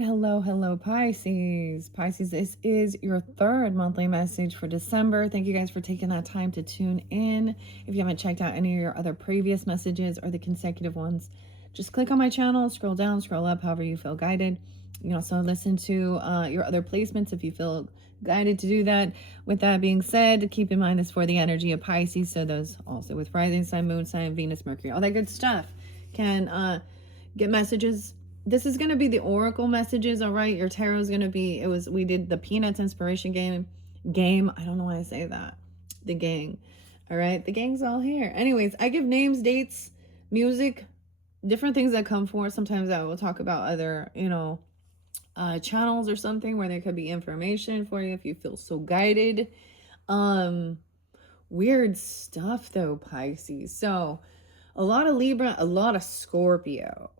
right. Hello, Pisces. Pisces, this is your third monthly message for December. Thank you guys for taking that time to tune in. If you haven't checked out any of your other previous messages or the consecutive ones, just click on my channel, scroll down, scroll up, however you feel guided. You can also listen to your other placements if you feel guided to do that. With that being said, keep in mind this for the energy of Pisces. So those also with rising sign, moon sign, Venus, Mercury, all that good stuff can get messages. This is going to be the oracle messages. All right, your tarot is going to be, we did the Peanuts inspiration game. I don't know why I say that. The gang. All right, the gang's all here. Anyways, I give names, dates, music, different things that come forth. Sometimes I will talk about other channels or something where there could be information for you if you feel so guided. Weird stuff though, Pisces. So a lot of Libra, a lot of Scorpio.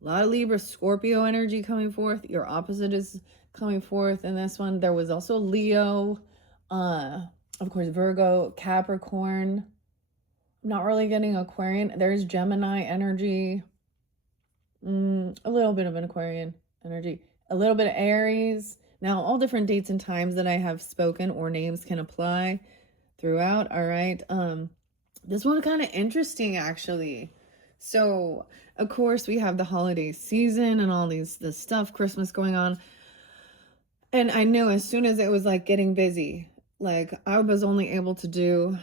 A lot of Libra, Scorpio energy coming forth. Your opposite is coming forth in this one. There was also Leo, of course, Virgo, Capricorn. I'm not really getting Aquarian. There's Gemini energy. A little bit of an Aquarian energy. A little bit of Aries. Now, all different dates and times that I have spoken or names can apply throughout. All right. This one kind of interesting, actually. So, of course, we have the holiday season and all this stuff, Christmas going on. And I knew as soon as it was like getting busy, like I was only able to do,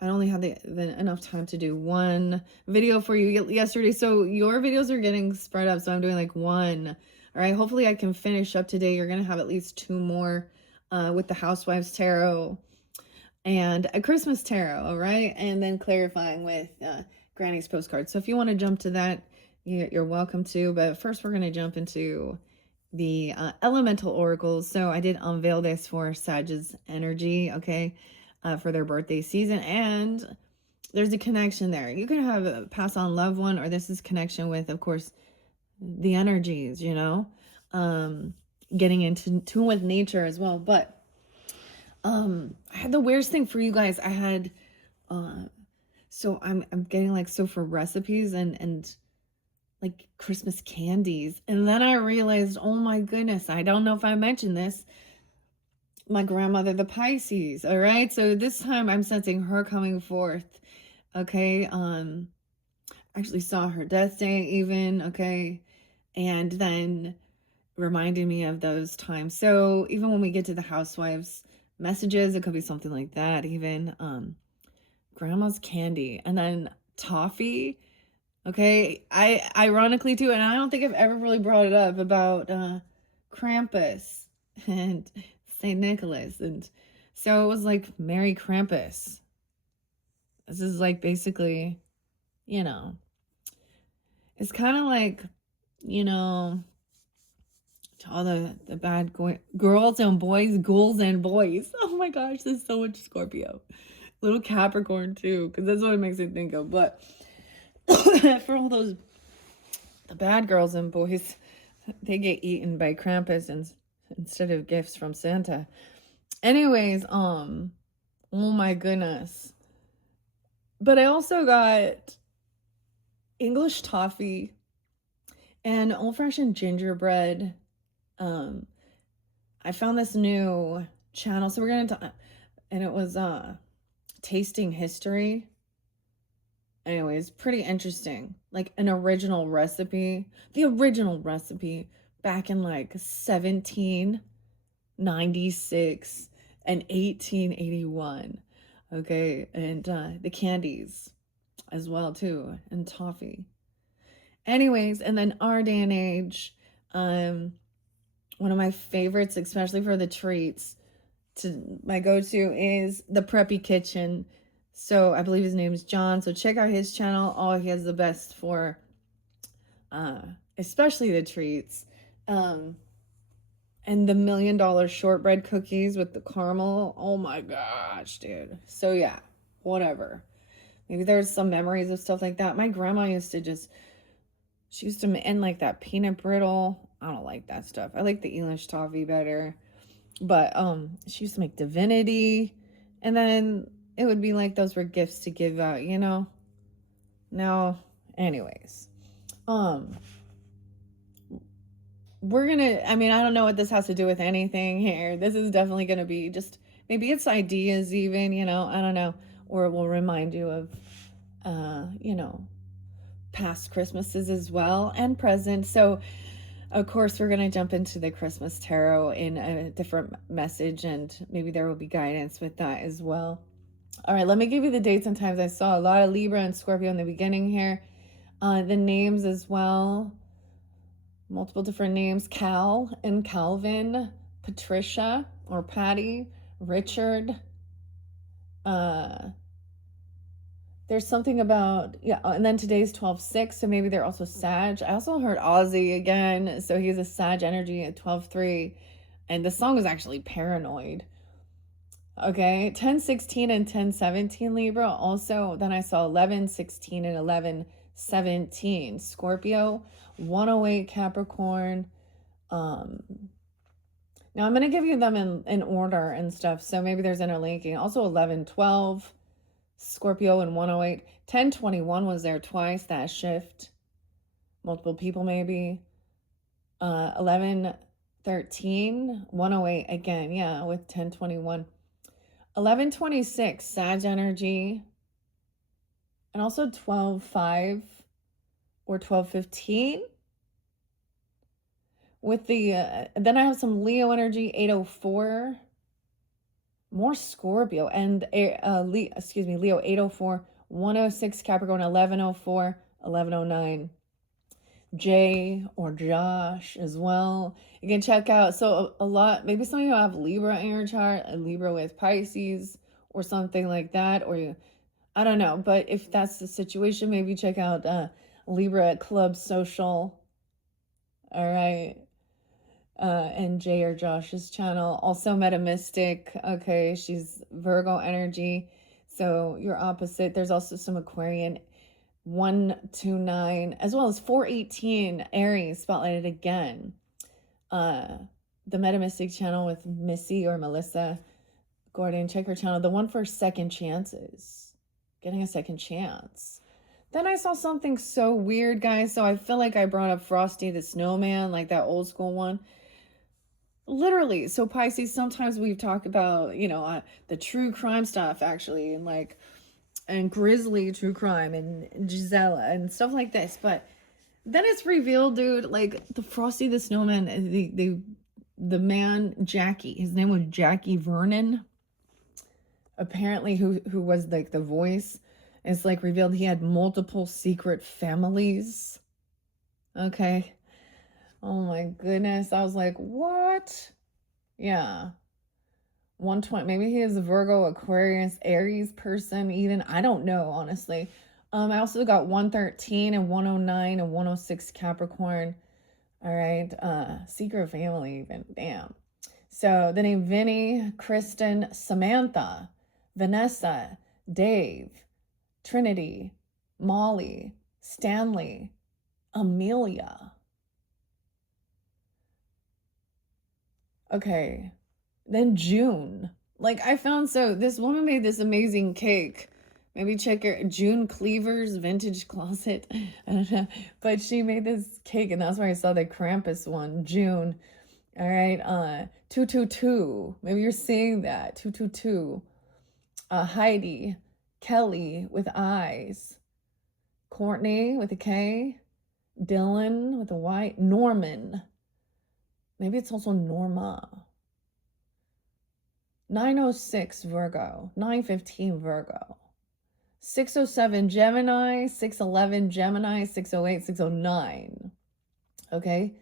I only had enough time to do one video for you yesterday. So your videos are getting spread up. So I'm doing like one. All right. Hopefully I can finish up today. You're going to have at least two more with the Housewives Tarot and a Christmas Tarot. All right. And then clarifying with Granny's postcard. So if you want to jump to that, you're welcome to. But first, we're going to jump into the elemental oracles. So I did unveil this for Sag's energy, okay, for their birthday season. And there's a connection there. You can have a pass on loved one, or this is connection with, of course, the energies, getting into tune with nature as well. But I had the weirdest thing for you guys. I had so I'm getting like so for recipes and like Christmas candies. And then I realized, oh my goodness, I don't know if I mentioned this. My grandmother, the Pisces, all right? So this time I'm sensing her coming forth, okay? Actually saw her death day even, okay? And then reminding me of those times. So even when we get to the housewives messages, it could be something like that even. Grandma's candy, and then toffee. Okay, I ironically too, and I don't think I've ever really brought it up about Krampus and Saint Nicholas, and so it was like Merry Krampus. This is like basically, it's kind of like, to all the bad girls and boys, ghouls and boys. Oh my gosh, there's so much Scorpio. Little Capricorn too, because that's what it makes me think of. But for all those the bad girls and boys, they get eaten by Krampus instead of gifts from Santa. Anyways, oh my goodness. But I also got English toffee and old-fashioned gingerbread. I found this new channel, so we're gonna and it was tasting history. Anyways, pretty interesting. Like an original recipe. The original recipe back in like 1796 and 1881. Okay, and the candies as well too, and toffee. Anyways, and then our day and age, one of my favorites, especially for the treats, my go-to is the Preppy Kitchen. So I believe his name is John. So check out his channel. Oh, he has the best for especially the treats. And the $1 million shortbread cookies with the caramel. Oh my gosh, dude. So yeah, whatever. Maybe there's some memories of stuff like that. My grandma used to she used to end like that peanut brittle. I don't like that stuff. I like the English toffee better. But she used to make divinity, and then it would be like those were gifts to give out, Now, anyways, we're gonna, I mean, I don't know what this has to do with anything here. This is definitely gonna be just, maybe it's ideas even, you know, I don't know. Or it will remind you of, you know, past Christmases as well and present. So, of course, we're going to jump into the Christmas tarot in a different message, and maybe there will be guidance with that as well. All right, let me give you the dates and times. I saw a lot of Libra and Scorpio in the beginning here. The names as well, multiple different names: Cal and Calvin, Patricia or Patty, Richard. There's something about, yeah, and then today's 12/6, so maybe they're also Sag. I also heard Ozzy again, so he's a Sag energy at 12/3, and the song is actually Paranoid. Okay, 10/16 and 10/17 Libra. Also, then I saw 11/16 and 11/17 Scorpio, 108 Capricorn. Now I'm gonna give you them in order and stuff, so maybe there's interlinking. Also 11/12 Scorpio and 108. 10/21 was there twice, that shift. Multiple people maybe. 11/13, 108 again, yeah, with 10/21. 11/26, Sag energy. And also 12/5 or 12/15. With the, then I have some Leo energy, 804. More Scorpio and Leo 804, 106 Capricorn, 1104, 1109. Jay or Josh as well. You can check out, so a lot, maybe some of you have Libra in your chart, a Libra with Pisces or something like that, or you, I don't know, but if that's the situation, maybe check out Libra Club Social. All right. And Jay or Josh's channel. Also Metamystic. Okay, she's Virgo energy. So you're opposite. There's also some Aquarian 129, as well as 418 Aries spotlighted again. The Metamystic channel with Missy or Melissa Gordon. Check her channel. The one for second chances. Getting a second chance. Then I saw something so weird, guys. So I feel like I brought up Frosty the Snowman, like that old school one. Literally. So Pisces, sometimes we've talked about, you know, the true crime stuff actually, and like, and grisly true crime and Gisela and stuff like this. But then it's revealed, dude, like the Frosty the Snowman, the man Jackie, his name was Jackie Vernon, apparently, who was like the voice. It's like revealed he had multiple secret families. Okay. Oh my goodness. I was like, what? Yeah. 120. Maybe he is a Virgo, Aquarius, Aries person, even. I don't know, honestly. I also got 113 and 109 and 106 Capricorn. All right. Secret family, even. Damn. So the name Vinny, Kristen, Samantha, Vanessa, Dave, Trinity, Molly, Stanley, Amelia. Okay. Then June. Like I found, so this woman made this amazing cake. Maybe check her June Cleaver's Vintage Closet. I don't know. But she made this cake, and that's where I saw the Krampus one, June. All right. 222. Maybe you're seeing that. 222. Heidi, Kelly with eyes. Courtney with a K. Dylan with a Y. Norman. Maybe it's also Norma. 906 Virgo. 915 Virgo. 607 Gemini. 611 Gemini. 608, 609. Okay.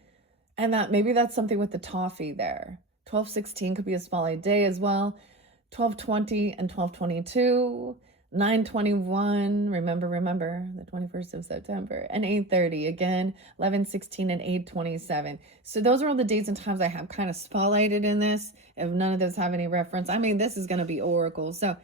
And that maybe that's something with the toffee there. 1216 could be a spotlight day as well. 1220 and 1222. 921, remember the 21st of September, and 830 again, 1116 and 827. So those are all the dates and times I have kind of spotlighted in this. If none of those have any reference, I mean, this is going to be oracle. So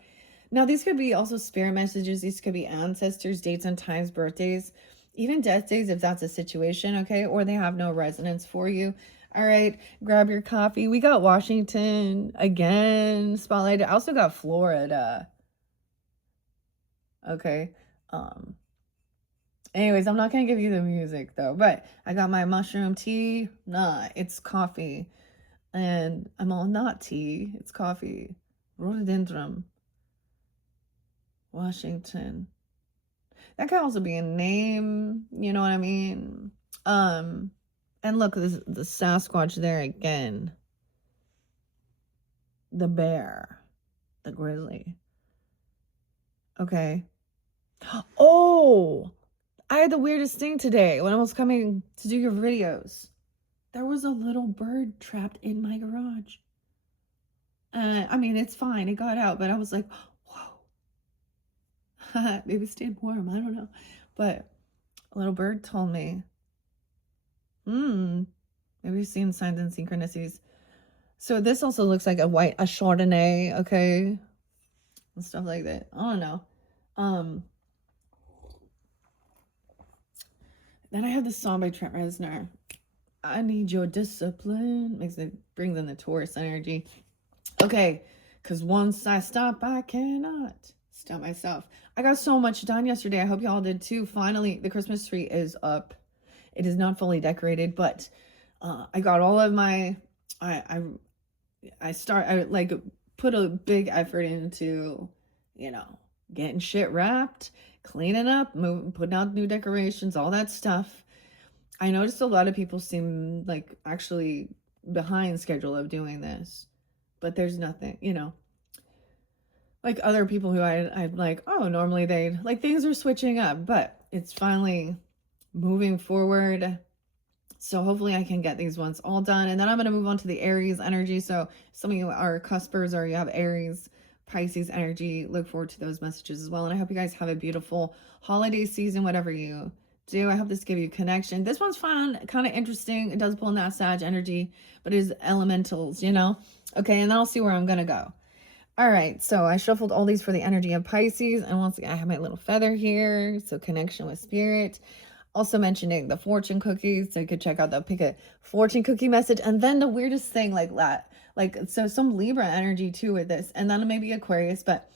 now these could be also spirit messages. These could be ancestors, dates and times, birthdays, even death days if that's a situation, okay? Or they have no resonance for you. All right, grab your coffee. We got Washington again spotlighted. I also got Florida. Okay. Anyways, I'm not going to give you the music though, but I got my mushroom tea. Nah, it's coffee. And I'm all not tea, it's coffee. Rhododendron, Washington. That could also be a name, you know what I mean? Um, and look, this the Sasquatch there again. The bear, the grizzly. Okay. Oh, I had the weirdest thing today when I was coming to do your videos. There was a little bird trapped in my garage. I mean, it's fine. It got out, but I was like, whoa. Maybe it stayed warm. I don't know. But a little bird told me, maybe you've seen signs and synchronicities. So this also looks like a Chardonnay, okay? And stuff like that. I don't know. Then I have the song by Trent Reznor. I need your discipline. Brings in the Taurus energy. Okay, because once I stop, I cannot stop myself. I got so much done yesterday. I hope y'all did too. Finally, the Christmas tree is up. It is not fully decorated, but I got all of my. I like put a big effort into, getting shit wrapped, cleaning up, putting out new decorations, all that stuff. I noticed a lot of people seem like actually behind schedule of doing this, but there's nothing, like other people who I'm like, oh, normally they'd like things are switching up, but it's finally moving forward. So hopefully I can get these ones all done. And then I'm going to move on to the Aries energy. So some of you are cuspers or you have Aries, Pisces energy. Look forward to those messages as well. And I hope you guys have a beautiful holiday season, whatever you do. I hope this gives you connection. This one's fun, kind of interesting. It does pull in that Sag energy, but it is elementals, Okay, and then I'll see where I'm going to go. All right, so I shuffled all these for the energy of Pisces. And once again, I have my little feather here. So connection with spirit. Also mentioning the fortune cookies, so you could check out the pick a fortune cookie message. And then the weirdest thing like that, so some Libra energy too with this, and then maybe Aquarius, but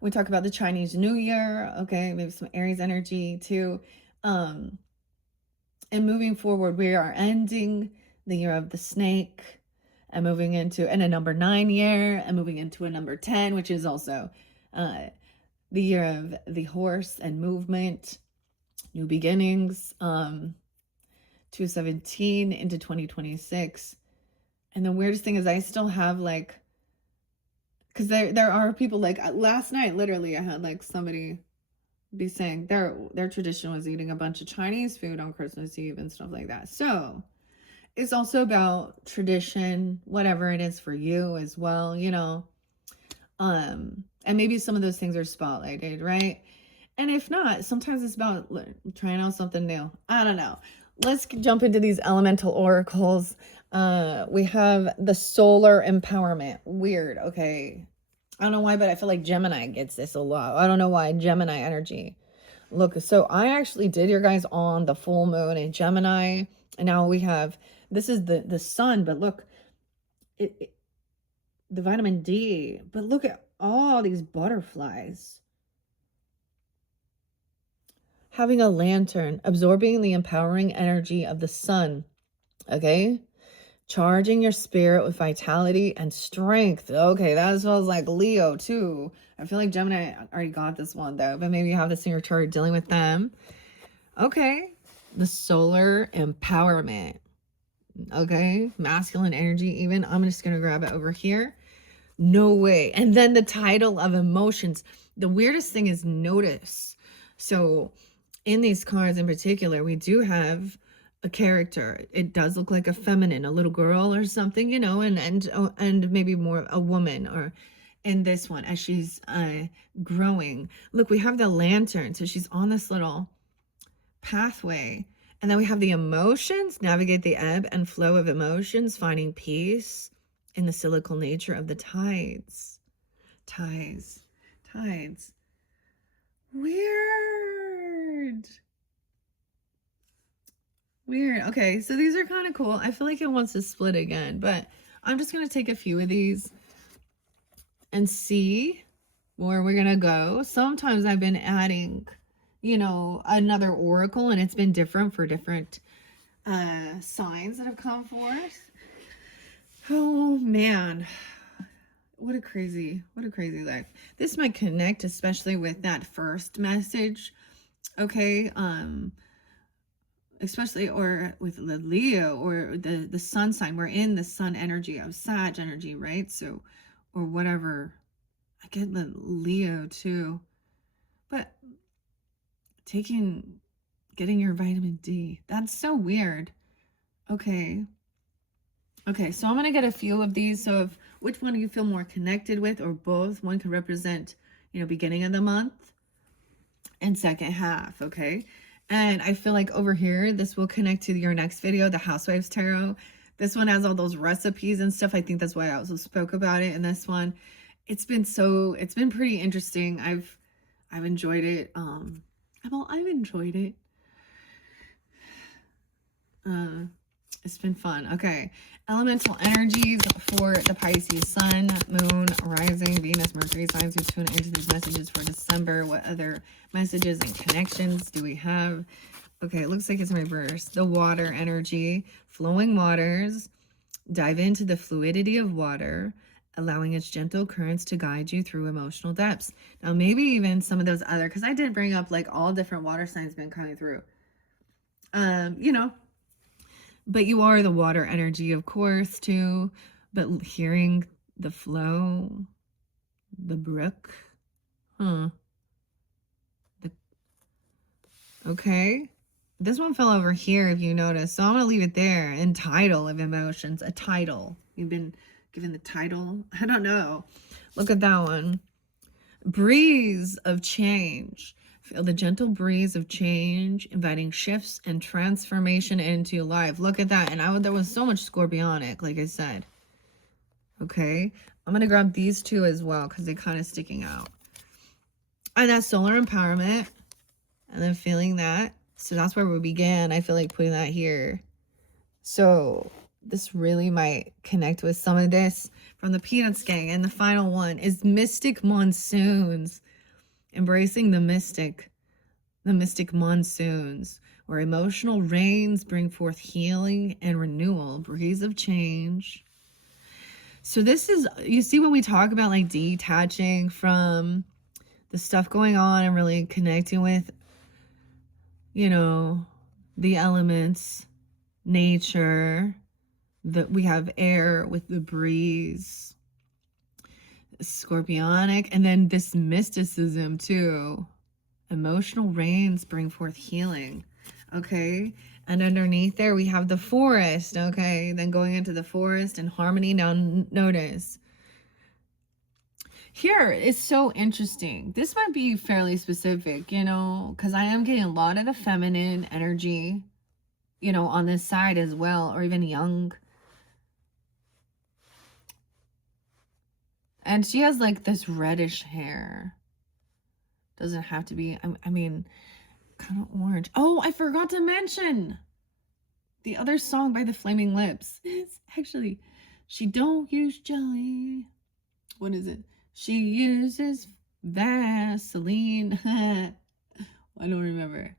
we talk about the Chinese New Year, okay, maybe some Aries energy too. And moving forward, we are ending the year of the snake and moving into a number 9 year and moving into a number 10, which is also the year of the horse and movement. New beginnings, 217 into 2026. And the weirdest thing is I still have because there are people last night, literally I had somebody be saying their tradition was eating a bunch of Chinese food on Christmas Eve and stuff like that. So it's also about tradition, whatever it is for you as well, and maybe some of those things are spotlighted, right? And if not, sometimes it's about trying out something new. I don't know. Let's jump into these elemental oracles. We have the solar empowerment. Weird. Okay. I don't know why, but I feel like Gemini gets this a lot. I don't know why. Gemini energy. Look, so I actually did your guys on the full moon in Gemini. And now we have, this is the sun, but look, the vitamin D. But look at all these butterflies. Having a lantern, absorbing the empowering energy of the sun, okay? Charging your spirit with vitality and strength. Okay, that smells like Leo too. I feel like Gemini already got this one though, but maybe you have this in your chart dealing with them. Okay, the solar empowerment. Okay, masculine energy even. I'm just going to grab it over here. No way. And then the title of emotions. The weirdest thing is notice. So in these cards in particular, we do have a character. It does look like a feminine, a little girl or something, and maybe more a woman. Or in this one, as she's growing, look, we have the lantern. So she's on this little pathway, and then we have the emotions. Navigate the ebb and flow of emotions, finding peace in the cyclical nature of the tides. Weird. Okay, so these are kind of cool. I feel like it wants to split again, but I'm just going to take a few of these and see where we're going to go. Sometimes I've been adding you know, another oracle, and it's been different for different signs that have come forth. Oh man, what a crazy life. This might connect especially with that first message, okay? Especially, or with the Leo or the sun sign. We're in the sun energy of Sag energy, right? So, or whatever. I get the Leo too, but getting your vitamin D, that's so weird. Okay, so I'm gonna get a few of these. So if which one do you feel more connected with, or both? One could represent, you know, beginning of the month and second half, okay? And I feel like over here, this will connect to your next video, the Housewives Tarot. This one has all those recipes and stuff. I think that's why I also spoke about it in this one. It's been pretty interesting. I've enjoyed it. I've enjoyed it. It's been fun. Okay. Elemental energies for the Pisces sun, moon, rising, Venus, Mercury signs who tune into these messages for December. What other messages and connections do we have? Okay, it looks like it's in reverse. The water energy, flowing waters. Dive into the fluidity of water, allowing its gentle currents to guide you through emotional depths. Now, maybe even some of those other, because I did bring up like all different water signs been coming through. You know, but you are the water energy, of course, too. But hearing the flow, the brook, okay. This one fell over here, if you notice. So I'm going to leave it there. And title of emotions, a title. You've been given the title. I don't know. Look at that one. Breeze of change. Feel the gentle breeze of change, inviting shifts and transformation into life. Look at that. And there was so much scorpionic, like I said. Okay. I'm going to grab these two as well because they're kind of sticking out. And that's solar empowerment. And then feeling that. So that's where we began. I feel like putting that here. So this really might connect with some of this from the Peanuts gang. And the final one is mystic monsoons. Embracing the mystic monsoons, where emotional rains bring forth healing and renewal, breeze of change. So this is, you see, when we talk about like detaching from the stuff going on and really connecting with, you know, the elements, nature, that we have air with the breeze, scorpionic, and then this mysticism too. Emotional rains bring forth healing. Okay. And underneath there, we have the forest. Okay. Then going into the forest and harmony. Now notice here it's so interesting. This might be fairly specific, you know, because I am getting a lot of the feminine energy, you know, on this side as well, or even young. And she has like this reddish hair. Doesn't have to be, I mean, kind of orange. Oh, I forgot to mention the other song by the Flaming Lips. It's actually, she don't use jelly. What is it? She uses Vaseline. I don't remember.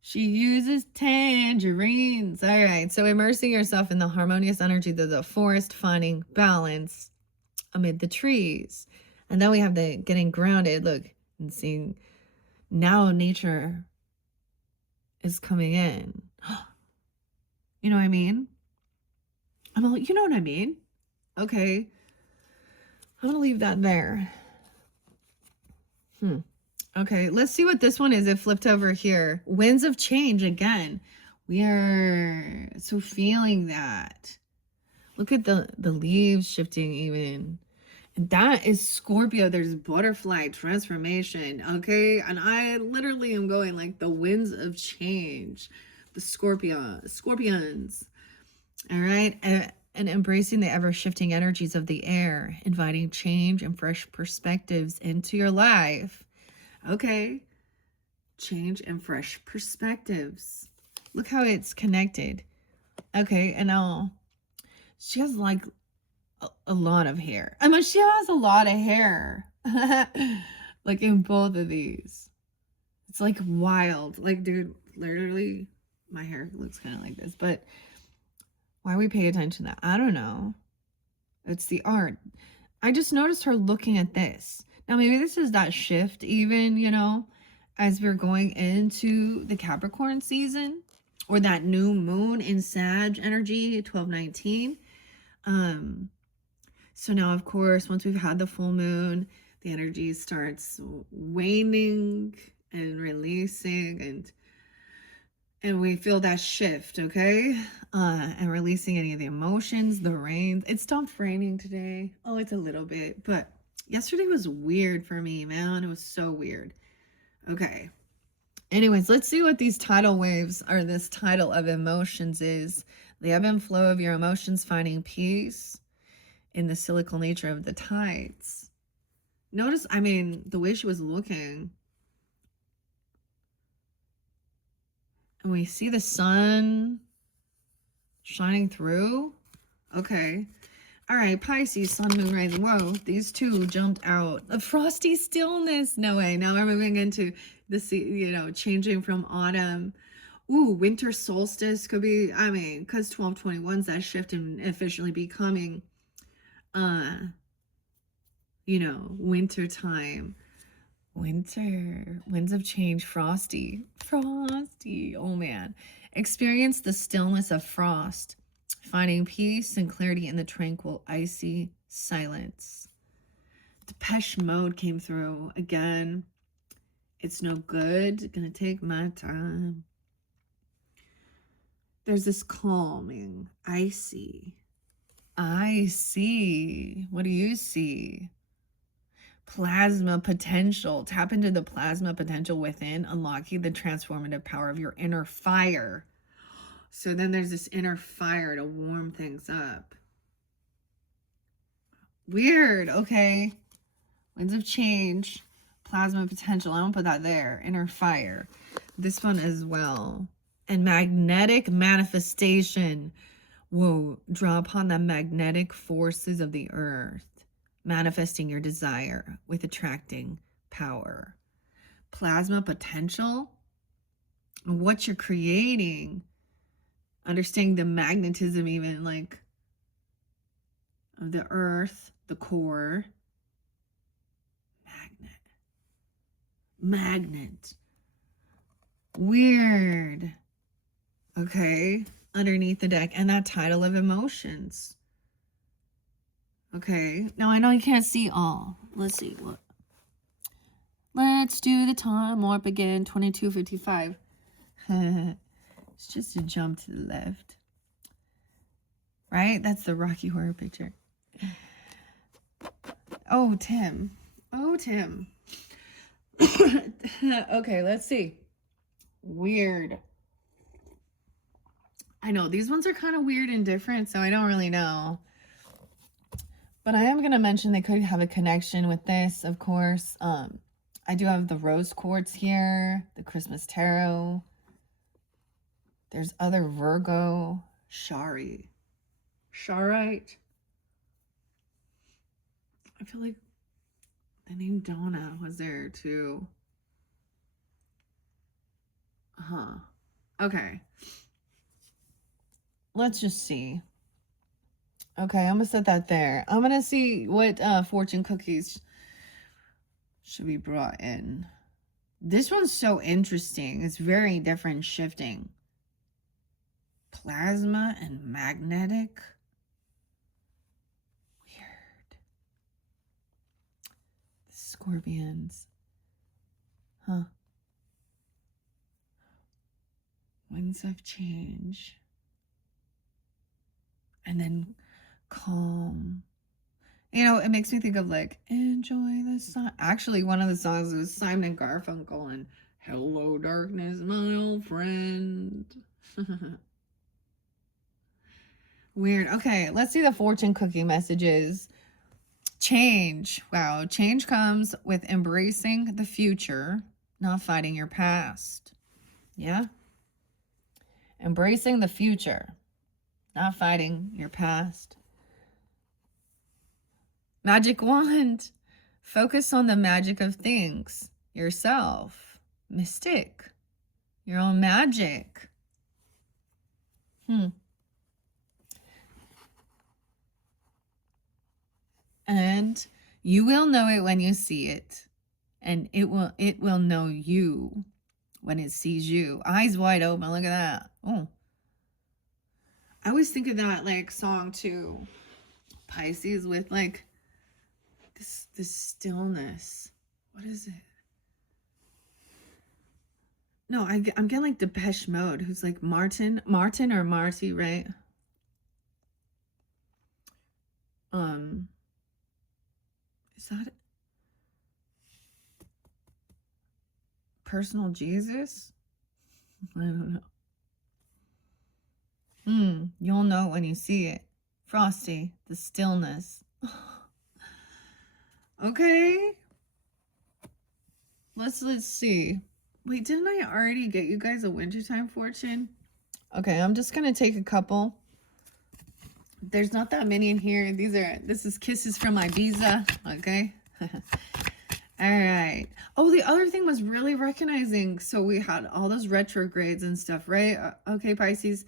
She uses tangerines. All right. So immersing yourself in the harmonious energy of the forest, finding balance amid the trees. And then we have the getting grounded. Look, and seeing now nature is coming in. You know what I mean? I'm like, you know what I mean? Okay. I'm going to leave that there. Okay, let's see what this one is. It flipped over here. Winds of change again. We are so feeling that. Look at the leaves shifting even. And that is Scorpio. There's butterfly transformation. Okay, and I literally am going like the winds of change. The scorpions. All right, and embracing the ever-shifting energies of the air, inviting change and fresh perspectives into your life. Okay, change and fresh perspectives. Look how it's connected. Okay, and now she has like a lot of hair. I mean, she has a lot of hair. Like in both of these. It's like wild. Like, dude, literally, my hair looks kind of like this. But why we pay attention to that? I don't know. It's the art. I just noticed her looking at this. Now, maybe this is that shift even, you know, as we're going into the Capricorn season or that new moon in Sag energy, 1219. So now, of course, once we've had the full moon, the energy starts waning and releasing, and we feel that shift, okay? And releasing any of the emotions, the rain. It stopped raining today. Oh, it's a little bit, but yesterday was weird for me, man. It was so weird. Okay. Anyways, let's see what these tidal waves or this tidal of emotions is. The ebb and flow of your emotions, finding peace in the cyclical nature of the tides. Notice, I mean, the way she was looking. And we see the sun shining through. Okay. All right, Pisces, sun, moon, rising. Whoa, these two jumped out. A frosty stillness. No way. Now we're moving into the, you know, changing from autumn. Ooh, winter solstice could be, I mean, because 1221 is that shift in officially becoming, you know, winter time. Winter, winds of change, frosty. Oh man. Experience the stillness of frost, finding peace and clarity in the tranquil, icy silence. Depeche Mode came through again. It's no good. Gonna take my time. There's this calming, icy. I see. What do you see? Plasma potential. Tap into the plasma potential within, unlocking the transformative power of your inner fire. So then there's this inner fire to warm things up. Weird. Okay. Winds of change. Plasma potential. I won't put that there. Inner fire. This one as well. And magnetic manifestation. Whoa. Draw upon the magnetic forces of the earth. Manifesting your desire with attracting power. Plasma potential. What you're creating. Understanding the magnetism even like of the earth, the core. Magnet. Weird. Okay. Underneath the deck. And that title of emotions. Okay. Now I know you can't see all. Let's see what. Let's do the time warp again. 22:55. It's just a jump to the left. Right? That's the Rocky Horror Picture. Oh, Tim. Oh, Tim. Okay, let's see. Weird. I know these ones are kind of weird and different, so I don't really know. But I am going to mention they could have a connection with this, of course. I do have the rose quartz here, the Christmas tarot. There's other Virgo, Shari. Sharite. I feel like the name Donna was there too. Okay. Let's just see. Okay, I'm gonna set that there. I'm gonna see what fortune cookies should be brought in. This one's so interesting. It's very different, shifting. Plasma and magnetic. Weird. The scorpions. Huh. Winds of change. And then calm. You know, it makes me think of like, enjoy the sun. Actually, one of the songs was Simon and Garfunkel and Hello Darkness, my old friend. Weird. Okay, let's see the fortune cookie messages. Change. Wow. Change comes with embracing the future, not fighting your past. Yeah? Embracing the future, not fighting your past. Magic wand. Focus on the magic of things. Yourself. Mystic. Your own magic. And you will know it when you see it. And it will know you when it sees you. Eyes wide open. Look at that. Oh. I always think of that like song too. Pisces with like this stillness. What is it? No, I'm getting like Depeche Mode, who's like Martin or Marty, right? Is that Personal Jesus? I don't know. You'll know when you see it. Frosty, the stillness. Okay. Let's see. Wait, didn't I already get you guys a wintertime fortune? Okay, I'm just gonna take a couple. There's not that many in here. This is kisses from Ibiza. Okay. All right. Oh, the other thing was really recognizing. So we had all those retrogrades and stuff, right? Okay, Pisces.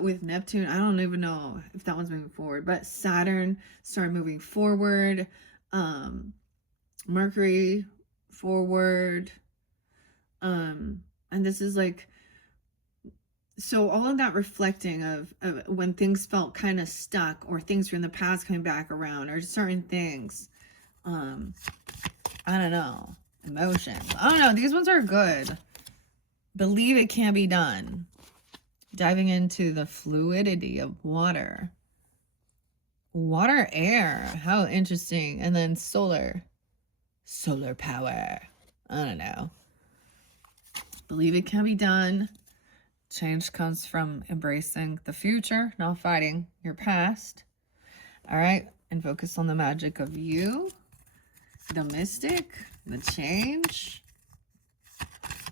With Neptune, I don't even know if that one's moving forward, but Saturn started moving forward. Mercury forward. And this is like, so all of that reflecting of when things felt kind of stuck, or things from the past coming back around, or certain things. I don't know. Emotions. I don't know. These ones are good. Believe it can be done. Diving into the fluidity of water. Water, air. How interesting. And then solar. Solar power. I don't know. Believe it can be done. Change comes from embracing the future, not fighting your past. All right. And focus on the magic of you. The mystic. The change.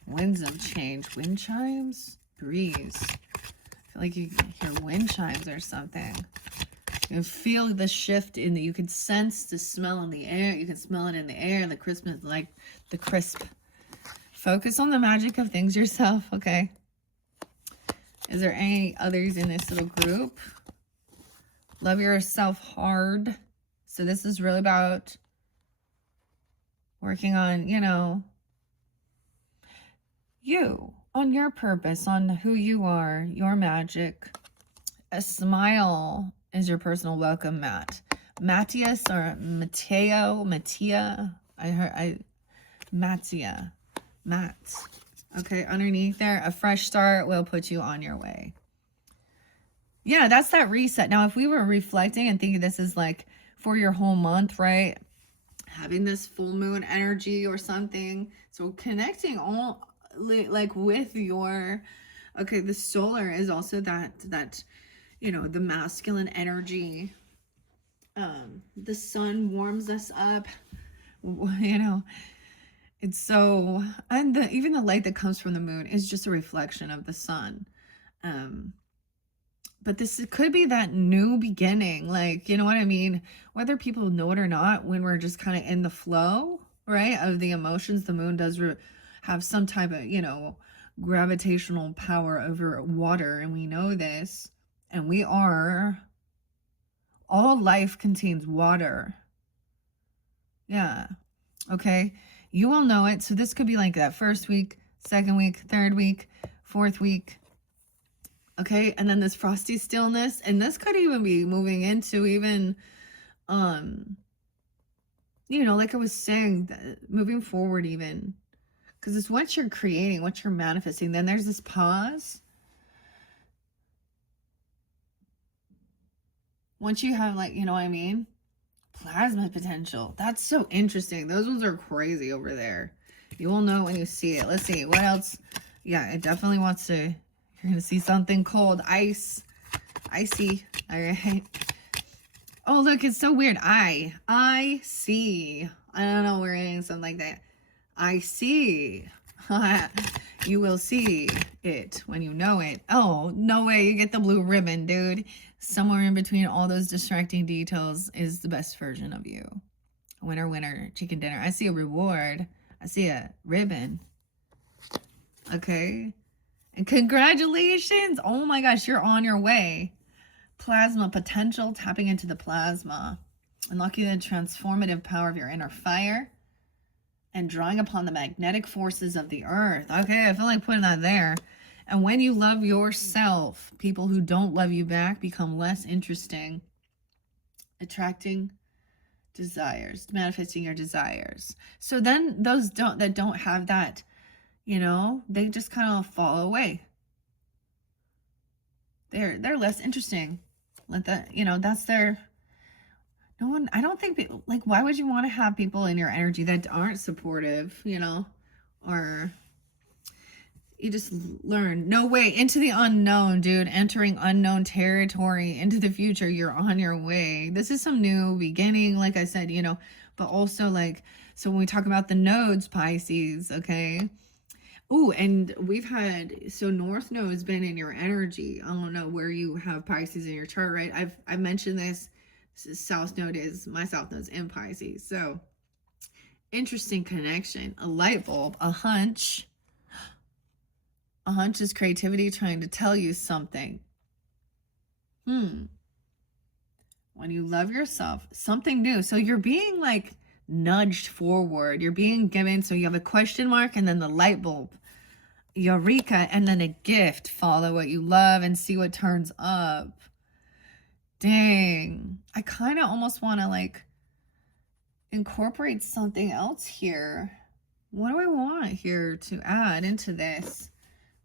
Winds of change. Wind chimes. Breeze. I feel like you can hear wind chimes or something. You can feel the shift in you can sense the smell in the air. You can smell it in the air. The crispness, like the crisp. Focus on the magic of things yourself, okay? Is there any others in this little group? Love yourself hard. So this is really about working on, you, on your purpose, on who you are, your magic. A smile is your personal welcome mat. Matthias or Mattia. Matt. Okay, underneath there, a fresh start will put you on your way. Yeah, that's that reset. Now, if we were reflecting and thinking this is like for your whole month, right? Having this full moon energy or something. So connecting all like with your, okay, the solar is also that, the masculine energy. The sun warms us up, it's so, and even the light that comes from the moon is just a reflection of the sun. But this could be that new beginning, like, you know what I mean? Whether people know it or not, when we're just kind of in the flow, right, of the emotions, the moon does have some type of, gravitational power over water, and we know this, and all life contains water. Yeah. Okay. You will know it. So this could be like that first week, second week, third week, fourth week. Okay. And then this frosty stillness. And this could even be moving into even, like I was saying, moving forward even. Because it's what you're creating, what you're manifesting. Then there's this pause. Once you have, like, you know what I mean? Plasma potential. That's so interesting. Those ones are crazy over there. You will know when you see it. Let's see. What else? Yeah, it definitely wants to. You're going to see something cold. Ice. Icy. All right. Oh, look. It's so weird. I see. I don't know. We're getting something like that. I see. You will see it when you know it. Oh, no way. You get the blue ribbon, dude. Somewhere in between all those distracting details is the best version of you. Winner, winner, chicken dinner. I see a reward. I see a ribbon. Okay. And congratulations. Oh my gosh, you're on your way. Plasma potential, tapping into the plasma. Unlocking the transformative power of your inner fire. And drawing upon the magnetic forces of the earth. Okay, I feel like putting that there. And when you love yourself, people who don't love you back become less interesting. Attracting desires, manifesting your desires. So then those that don't have that, you know, they just kind of fall away. They're less interesting. Let that, you know, that's their, no one, I don't think people, like, why would you want to have people in your energy that aren't supportive, you know, or you just learn, no way, into the unknown, dude, entering unknown territory, into the future, you're on your way. This is some new beginning, like I said, you know, but also like, so when we talk about the nodes, Pisces, okay. Oh, and we've had, so North Node has been in your energy. I don't know where you have Pisces in your chart, right? I've mentioned this. South Node is, my South Node's in Pisces. So interesting connection. A light bulb, a hunch. A hunch is creativity trying to tell you something. When you love yourself, something new. So you're being like nudged forward. You're being given, so you have a question mark and then the light bulb. Eureka, and then a gift. Follow what you love and see what turns up. Dang. I kind of almost want to like incorporate something else here. What do I want here to add into this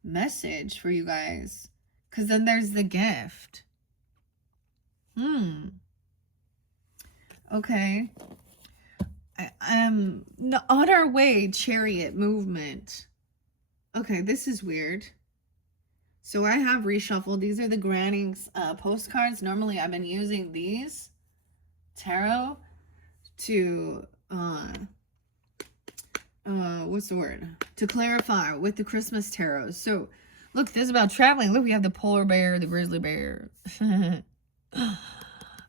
message for you guys? Because then there's the gift. Okay. On our way, chariot movement. Okay, this is weird. So I have reshuffled. These are the Granning's postcards. Normally I've been using these tarot to what's the word? To clarify with the Christmas tarot. So look, this is about traveling. Look, we have the polar bear, the grizzly bear.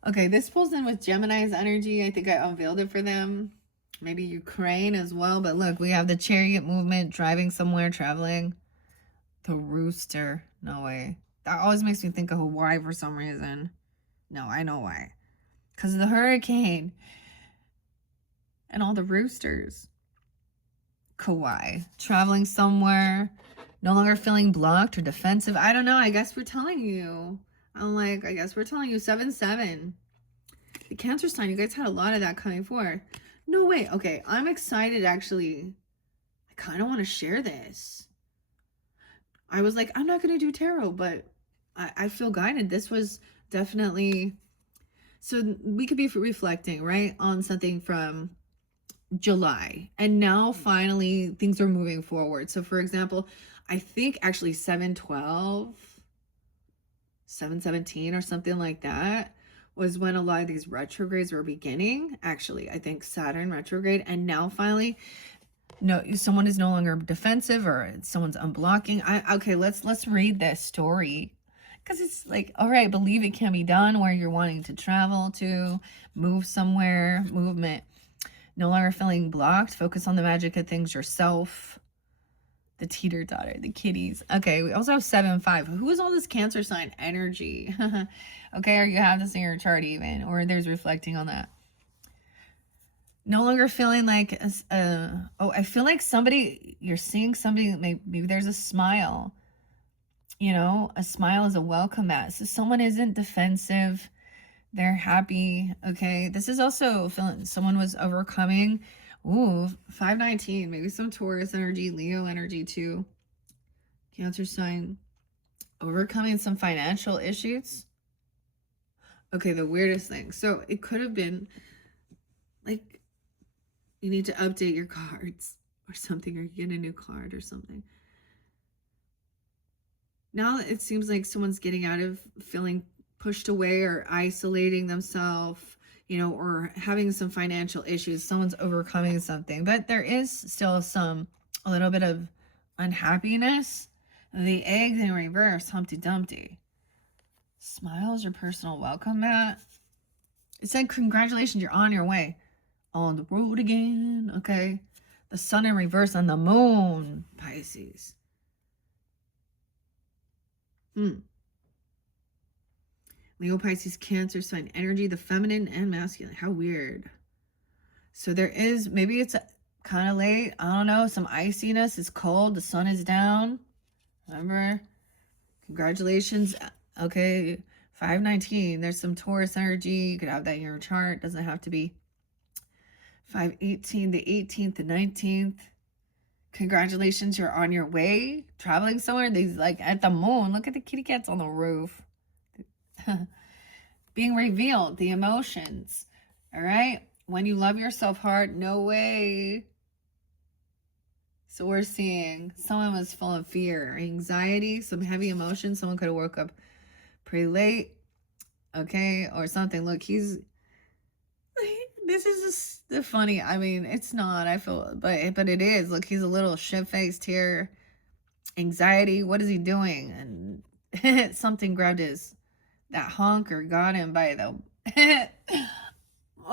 Okay, this pulls in with Gemini's energy. I think I unveiled it for them. Maybe Ukraine as well. But look, we have the chariot movement, driving somewhere, traveling. The rooster. No way. That always makes me think of Hawaii for some reason. No, I know why. Because of the hurricane. And all the roosters. Kauai. Traveling somewhere. No longer feeling blocked or defensive. I don't know. I guess we're telling you. I'm like, I guess we're telling you 7-7. The Cancer sign, you guys had a lot of that coming forth. No way. Okay, I'm excited actually. I kind of want to share this. I was like, I'm not going to do tarot, but I feel guided. This was definitely, so we could be reflecting, right, on something from July. And now finally things are moving forward. So for example, I think actually 7-12, 7-17 or something like that was when a lot of these retrogrades were beginning. Actually, I think Saturn retrograde. And now finally, no, someone is no longer defensive or someone's unblocking. Okay, let's read this story. Because it's like, all right, believe it can be done, where you're wanting to travel to, move somewhere, movement. No longer feeling blocked. Focus on the magic of things yourself. The teeter-totter, the kitties. Okay, we also have 7-5. Who is all this Cancer sign energy? Okay, or you have this in your chart even, or there's reflecting on that. No longer feeling like, oh, I feel like somebody, you're seeing somebody, maybe there's a smile. You know, a smile is a welcome mat. So someone isn't defensive. They're happy. Okay, this is also feeling someone was overcoming. Ooh, 5-19, maybe some Taurus energy, Leo energy too. Cancer sign, overcoming some financial issues. Okay, the weirdest thing. So it could have been like, you need to update your cards or something, or get a new card or something. Now it seems like someone's getting out of feeling pushed away or isolating themselves, you know, or having some financial issues. Someone's overcoming something, but there is still a little bit of unhappiness. The eggs in reverse, Humpty Dumpty. Smiles your personal welcome mat. It said, congratulations, you're on your way. On the road again. Okay. The sun in reverse on the moon, Pisces. Leo, Pisces, Cancer sign energy, the feminine and masculine. How weird. So there is, maybe it's kind of late. I don't know. Some iciness. It's cold. The sun is down. Remember? Congratulations. Okay. 519. There's some Taurus energy. You could have that in your chart. Doesn't have to be 518, the 18th, the 19th. Congratulations. You're on your way. Traveling somewhere. These like at the moon. Look at the kitty cats on the roof. Being revealed. The emotions. All right. When you love yourself hard, no way. So we're seeing someone was full of fear, anxiety, some heavy emotions. Someone could have woke up pretty late, okay, or something. Look, this is just funny. I mean, it's not. I feel, but it is. Look, he's a little shit-faced here. Anxiety. What is he doing? And something grabbed that honker got him by the.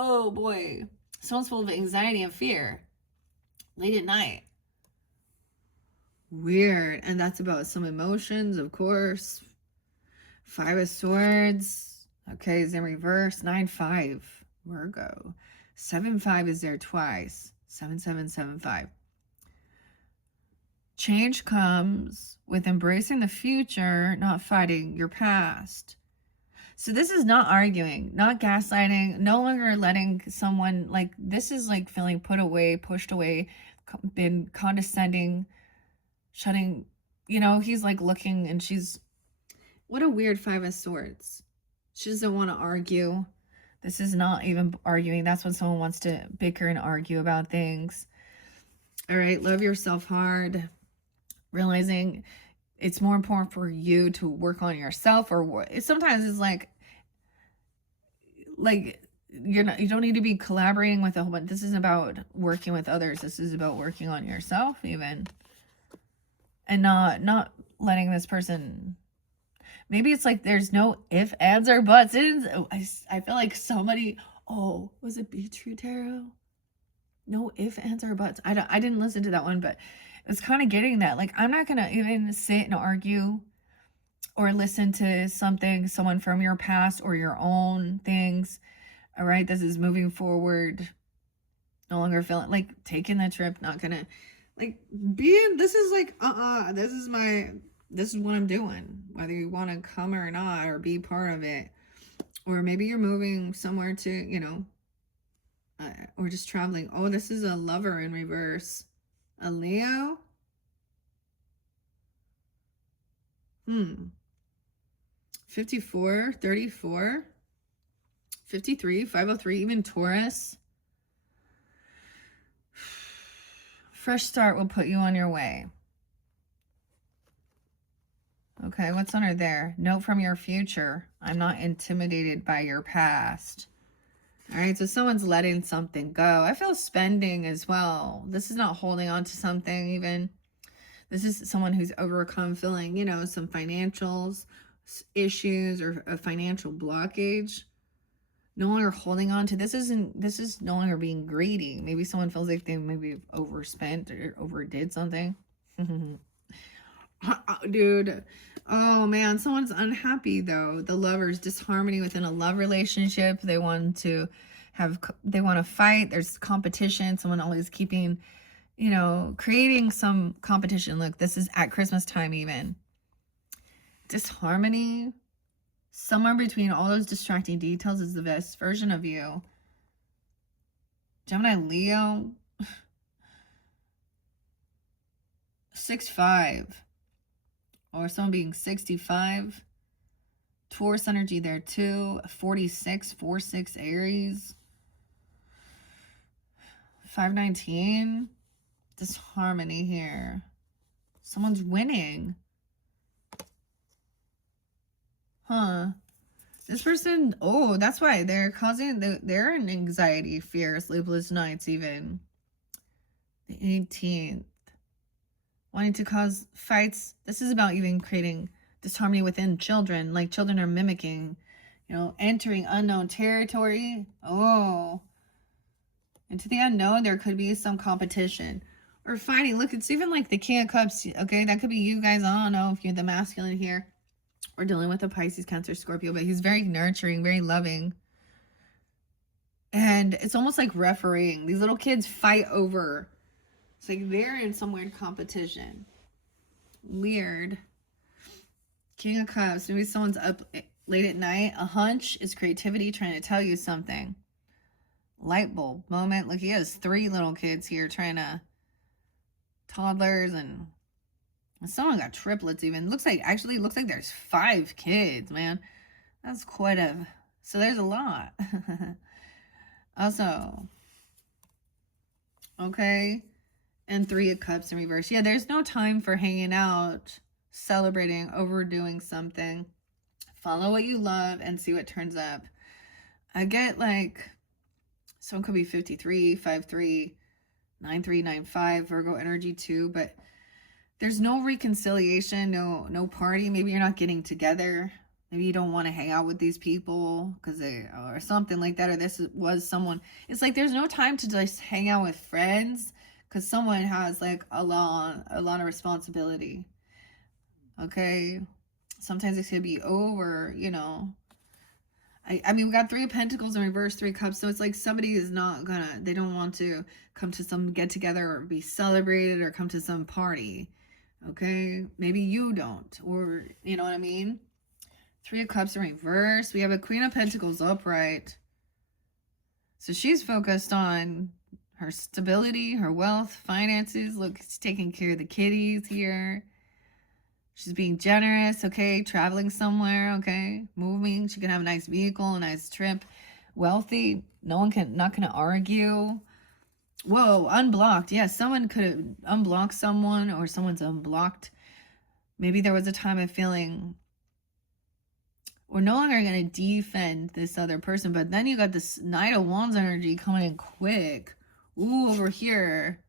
Oh boy, someone's full of anxiety and fear. Late at night. Weird. And that's about some emotions, of course. 5 of Swords. Okay, is in reverse. 9-5. Virgo. 7-5 is there twice. 7-7-7-5. Change comes with embracing the future, not fighting your past. So this is not arguing, not gaslighting, no longer letting someone, like, this is like feeling put away, pushed away, been condescending, shutting, he's like looking and she's, what a weird 5 of Swords. She doesn't want to argue. This is not even arguing. That's when someone wants to bicker and argue about things. All right, love yourself hard. Realizing it's more important for you to work on yourself, or sometimes it's like you don't need to be collaborating with a whole bunch. This is about working with others. This is about working on yourself even, and not letting this person. Maybe it's like there's no if, ands, or buts. I feel like somebody. Oh, was it Be True Tarot? No if, ands, or buts. I didn't listen to that one, but it's kind of getting that. Like, I'm not gonna even sit and argue or listen to someone from your past or your own things. All right, this is moving forward. No longer feeling like taking the trip. Not gonna like being. This is like this is what I'm doing. Whether you want to come or not, or be part of it, or maybe you're moving somewhere to or just traveling. Oh, this is a Lover in reverse. A Leo? 54, 34, 53, 503, even Taurus. Fresh start will put you on your way. Okay, what's under there? Note from your future. I'm not intimidated by your past. All right, so someone's letting something go. I feel spending as well. This is not holding on to something even. This is someone who's overcome feeling, some financials issues or a financial blockage. No longer holding on to this is no longer being greedy. Maybe someone feels like they maybe overspent or overdid something. Dude. Oh man, someone's unhappy though. The Lovers, disharmony within a love relationship. They want to fight. There's competition. Someone always keeping, creating some competition. Look, this is at Christmas time even. Disharmony. Somewhere between all those distracting details is the best version of you. Gemini, Leo. 6-5. Or someone being 65. Taurus energy there too. 46, 4-6 Aries. 519. Disharmony here. Someone's winning. Huh. This person, oh, that's why they're they're in anxiety, fear, sleepless nights even. The 18th. Wanting to cause fights. This is about even creating disharmony within children. Like children are mimicking, entering unknown territory. Oh. Into the unknown, there could be some competition or fighting. Look, it's even like the King of Cups. Okay, that could be you guys. I don't know if you're the masculine here. We're dealing with a Pisces, Cancer, Scorpio, but he's very nurturing, very loving. And it's almost like refereeing. These little kids fight over. It's like they're in some weird competition. Weird. King of Cups. Maybe someone's up late at night. A hunch is creativity trying to tell you something. Light bulb moment. Look, he has 3 little kids here trying to, toddlers, and someone got triplets even. Looks like there's 5 kids, man. That's quite a, so there's a lot. Also, okay, and 3 of Cups in reverse. Yeah, there's no time for hanging out, celebrating, overdoing something. Follow what you love and see what turns up. I get like, someone could be 53, 53, 93, 95, Virgo energy too, but there's no reconciliation, no party. Maybe you're not getting together. Maybe you don't want to hang out with these people because they, or something like that, or this was someone. It's like there's no time to just hang out with friends because someone has like a lot of responsibility. Okay, sometimes it could be over, you know. I mean, we got 3 of Pentacles in reverse, 3 Cups. So it's like somebody is not gonna, they don't want to come to some get together or be celebrated or come to some party. Okay, maybe you don't, or you know what I mean. 3 of Cups in reverse. We have a Queen of Pentacles upright. So she's focused on her stability, her wealth, finances. Look, she's taking care of the kitties here. She's being generous, okay? Traveling somewhere, okay? Moving. She can have a nice vehicle, a nice trip. Wealthy. Not gonna argue. Whoa, unblocked. Yeah, someone could have unblocked someone, or someone's unblocked. Maybe there was a time of feeling we're no longer going to defend this other person, but then you got this Knight of Wands energy coming in quick. Ooh, over here.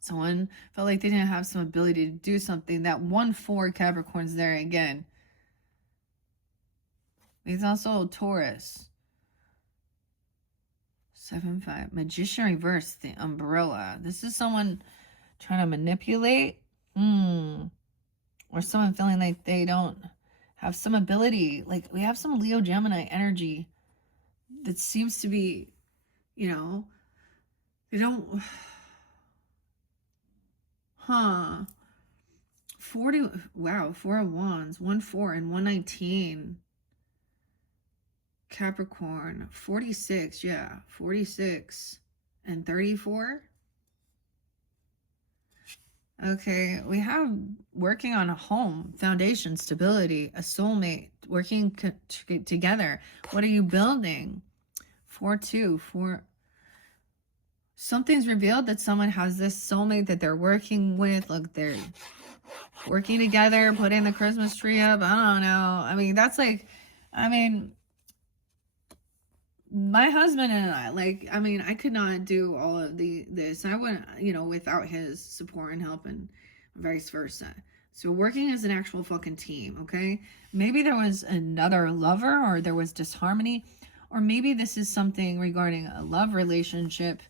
Someone felt like they didn't have some ability to do something. That 1-4 Capricorn's there again. He's also Taurus. 7-5. Magician reverse, the umbrella. This is someone trying to manipulate. Or someone feeling like they don't have some ability. Like we have some Leo Gemini energy that seems to be, you know, they don't, 40, wow, 4 of Wands, 1-4 and 119. Capricorn, 46, yeah, 46 and 34. Okay, we have working on a home, foundation, stability, a soulmate, working together. What are you building? 4-2, 4. Something's revealed that someone has this soulmate that they're working with. Look, they're working together, putting the Christmas tree up. I don't know. I mean, that's like, I mean, my husband and I, like, I mean, I could not do all of this. I wouldn't, you know, without his support and help, and vice versa. So working as an actual fucking team, okay? Maybe there was another lover, or there was disharmony, or maybe this is something regarding a love relationship,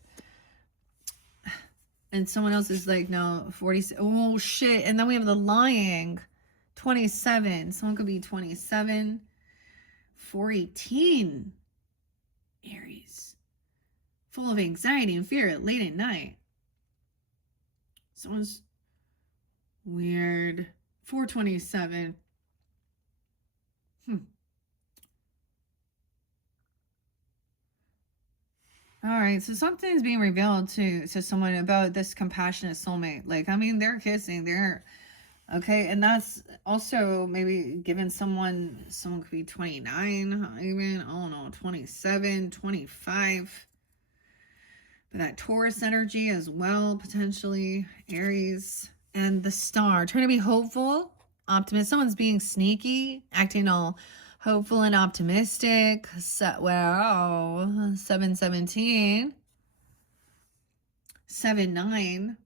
and someone else is like, no, 40, oh shit, and then we have the lying, 27, someone could be 27, 418, Aries, full of anxiety and fear late at night. Someone's weird. 427. All right, so something's being revealed to someone about this compassionate soulmate. Like, I mean, they're kissing, they're okay, and that's also maybe given someone could be 29, even, I don't know, 27, 25. But that Taurus energy as well, potentially, Aries. And the Star, trying to be hopeful, optimist. Someone's being sneaky, acting all hopeful and optimistic. Wow, 7-17. 7-9.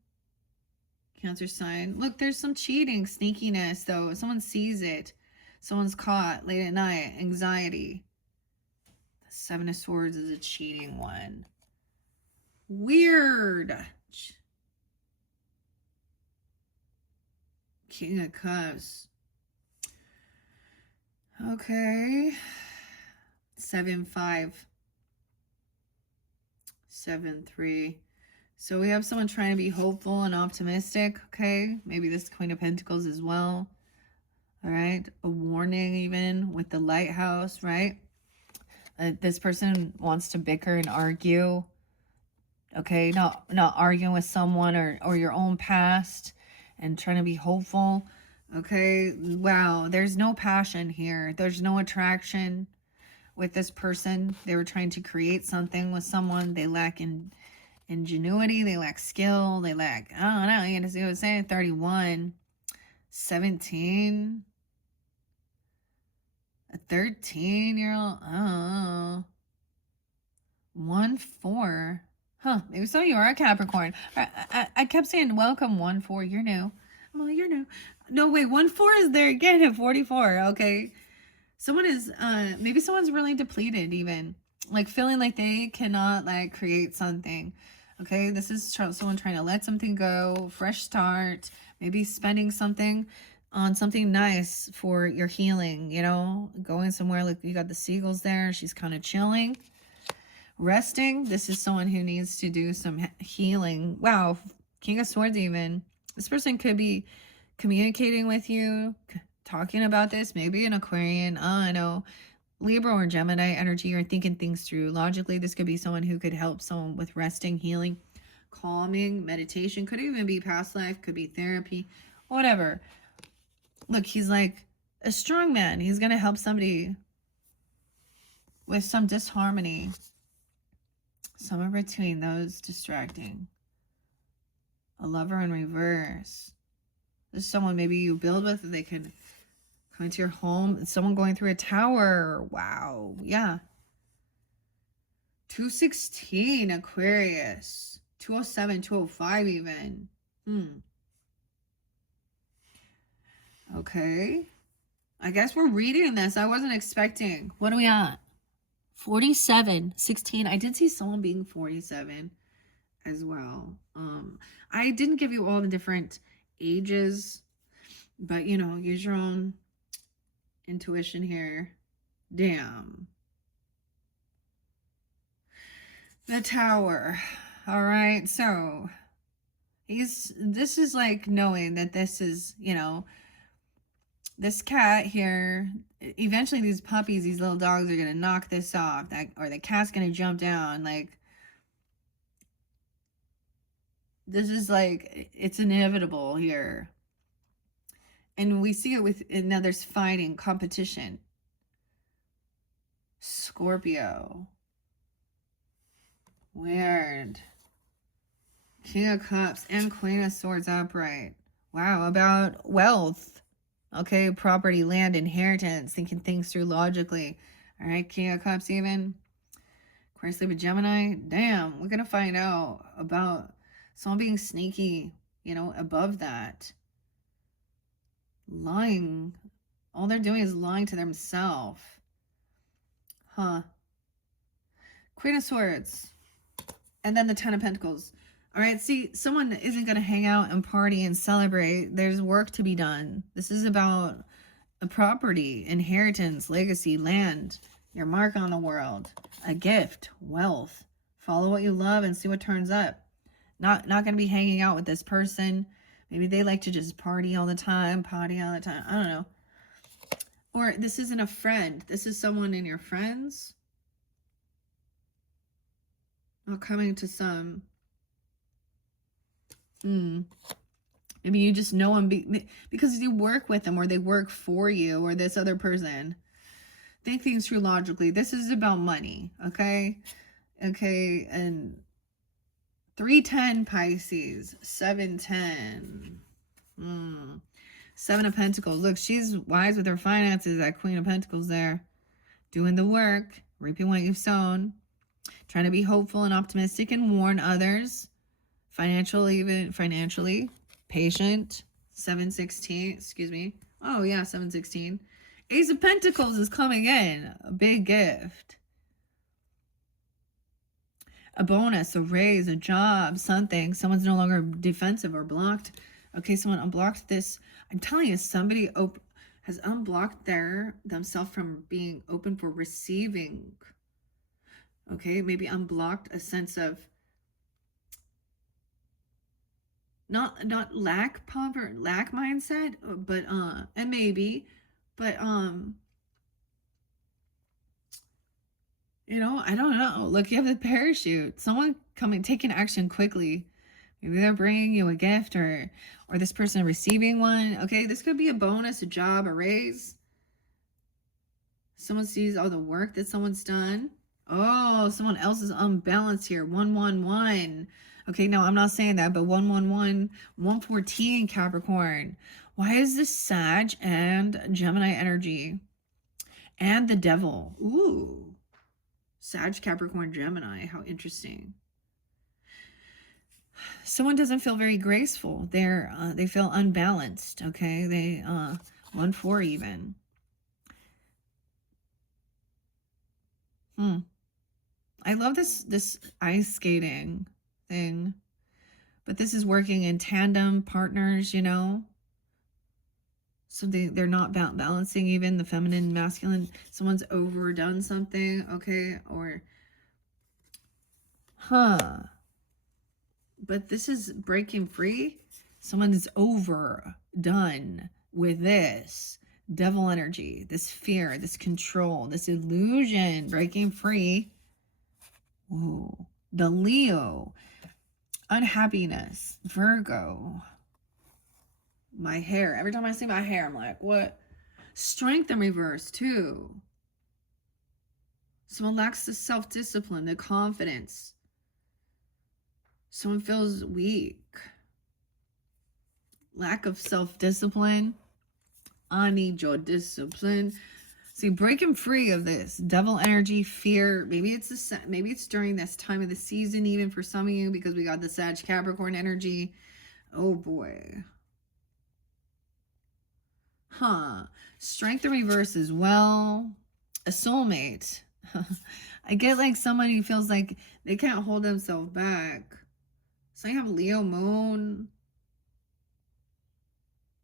Cancer sign. Look, there's some cheating, sneakiness, though. Someone sees it. Someone's caught late at night. Anxiety. The 7 of Swords is a cheating one. Weird. King of Cups. Okay. 7-5. 7-3. So we have someone trying to be hopeful and optimistic. Okay. Maybe this Queen of Pentacles as well. All right. A warning even with the lighthouse, right? This person wants to bicker and argue. Okay. Not arguing with someone or your own past and trying to be hopeful. Okay. Wow. There's no passion here. There's no attraction with this person. They were trying to create something with someone. They lack ingenuity. They lack skill. They lack, I don't know. You know see what I'm saying? 31, 17, a 13-year-old. Oh, 1-4. Huh. Maybe so you are a Capricorn. I kept saying, welcome, 1-4. You're new. Well, you're new. No, wait, 1-4 is there again at 44. Okay. Someone is, maybe someone's really depleted even. Like feeling like they cannot like create something. Okay. This is someone trying to let something go. Fresh start. Maybe spending something on something nice for your healing, you know, going somewhere. Like you got the seagulls there. She's kind of chilling. Resting. This is someone who needs to do some healing. Wow. King of Swords even. This person could be communicating with you, talking about this. Maybe an Aquarian. I know. Libra or Gemini energy. You're thinking things through. Logically, this could be someone who could help someone with resting, healing, calming, meditation. Could even be past life. Could be therapy. Whatever. Look, he's like a strong man. He's going to help somebody with some disharmony. Somewhere between those distracting. A lover in reverse. There's someone maybe you build with and they can come into your home. Someone going through a tower. Wow. Yeah. 216 Aquarius. 207, 205 even. Okay. I guess we're reading this. I wasn't expecting. What are we at? 47, 16. I did see someone being 47 as well. I didn't give you all the different ages, but you know, use your own intuition here. Damn. The Tower. All right. So this is like knowing that this is, you know, this cat here, eventually these puppies, these little dogs are going to knock this off, or the cat's going to jump down. Like, this is like, it's inevitable here. And we see it with, and now there's fighting, competition. Scorpio. Weird. King of Cups and Queen of Swords upright. Wow, about wealth. Okay, property, land, inheritance, thinking things through logically. All right, King of Cups even. Aquarius, Libra, Gemini. Damn, we're going to find out about someone being sneaky, you know, above that. Lying. All they're doing is lying to themselves. Huh. Queen of Swords. And then the Ten of Pentacles. All right, see, someone isn't going to hang out and party and celebrate. There's work to be done. This is about a property, inheritance, legacy, land, your mark on the world, a gift, wealth. Follow what you love and see what turns up. Not going to be hanging out with this person. Maybe they like to just party all the time, I don't know. Or this isn't a friend. This is someone in your friends. Not coming to some... Maybe you just know them because you work with them, or they work for you, or this other person. Think things through logically. This is about money, okay? Okay, and 310 Pisces, 710. 7 of Pentacles. Look, she's wise with her finances. That Queen of Pentacles there. Doing the work, reaping what you've sown. Trying to be hopeful and optimistic and warn others. Financially, patient. 716, excuse me. Oh yeah, 716. Ace of Pentacles is coming in. A big gift. a bonus, a raise, a job, something. Someone's no longer defensive or blocked. Okay, someone unblocked this. I'm telling you, somebody has unblocked themselves from being open for receiving. Okay, maybe unblocked a sense of not lack poverty, lack mindset, but and maybe, but you know, I don't know. Look, you have the parachute. Someone taking action quickly. Maybe they're bringing you a gift, or this person receiving one. Okay, this could be a bonus, a job, a raise. Someone sees all the work that someone's done. Oh, someone else is unbalanced here. 111. Okay, no, I'm not saying that, but 111, 114 Capricorn. Why is this Sag and Gemini energy? And the devil. Ooh. Sag, Capricorn, Gemini. How interesting. Someone doesn't feel very graceful. They feel unbalanced. Okay, they 1-4 even. I love this ice skating thing, but this is working in tandem, partners. You know, so they're not balancing even the feminine, masculine. Someone's overdone something. Okay, or but this is breaking free. Someone is overdone with this devil energy, this fear, this control, this illusion, breaking free. Ooh, the Leo, unhappiness, Virgo. My hair. Every time I see my hair, I'm like, what? Strength in reverse, too. Someone lacks the self-discipline, the confidence. Someone feels weak. Lack of self-discipline. I need your discipline. See, breaking free of this devil energy, fear. Maybe it's during this time of the season, even for some of you, because we got the Sag Capricorn energy. Oh boy. Strength in reverse as well. A soulmate. I get like someone who feels like they can't hold themselves back. So I have Leo moon.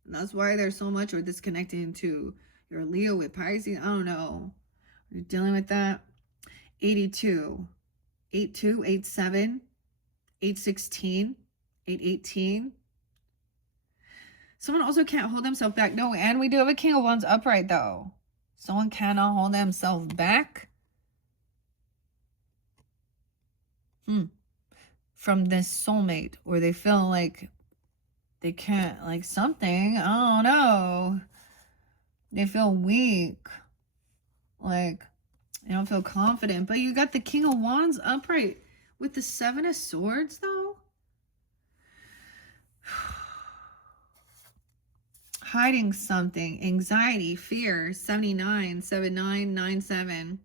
And that's why there's so much, or disconnecting to your Leo with Pisces. I don't know. You're dealing with that. 82, 82, 87, 816, 818. Someone also can't hold themselves back. No, and we do have a King of Wands upright though. Someone cannot hold themselves back. From this soulmate, or they feel like they can't, like something, I don't know. They feel weak. Like, they don't feel confident. But you got the King of Wands upright with the Seven of Swords, though. Hiding something. Anxiety, fear. 79, 79, 97.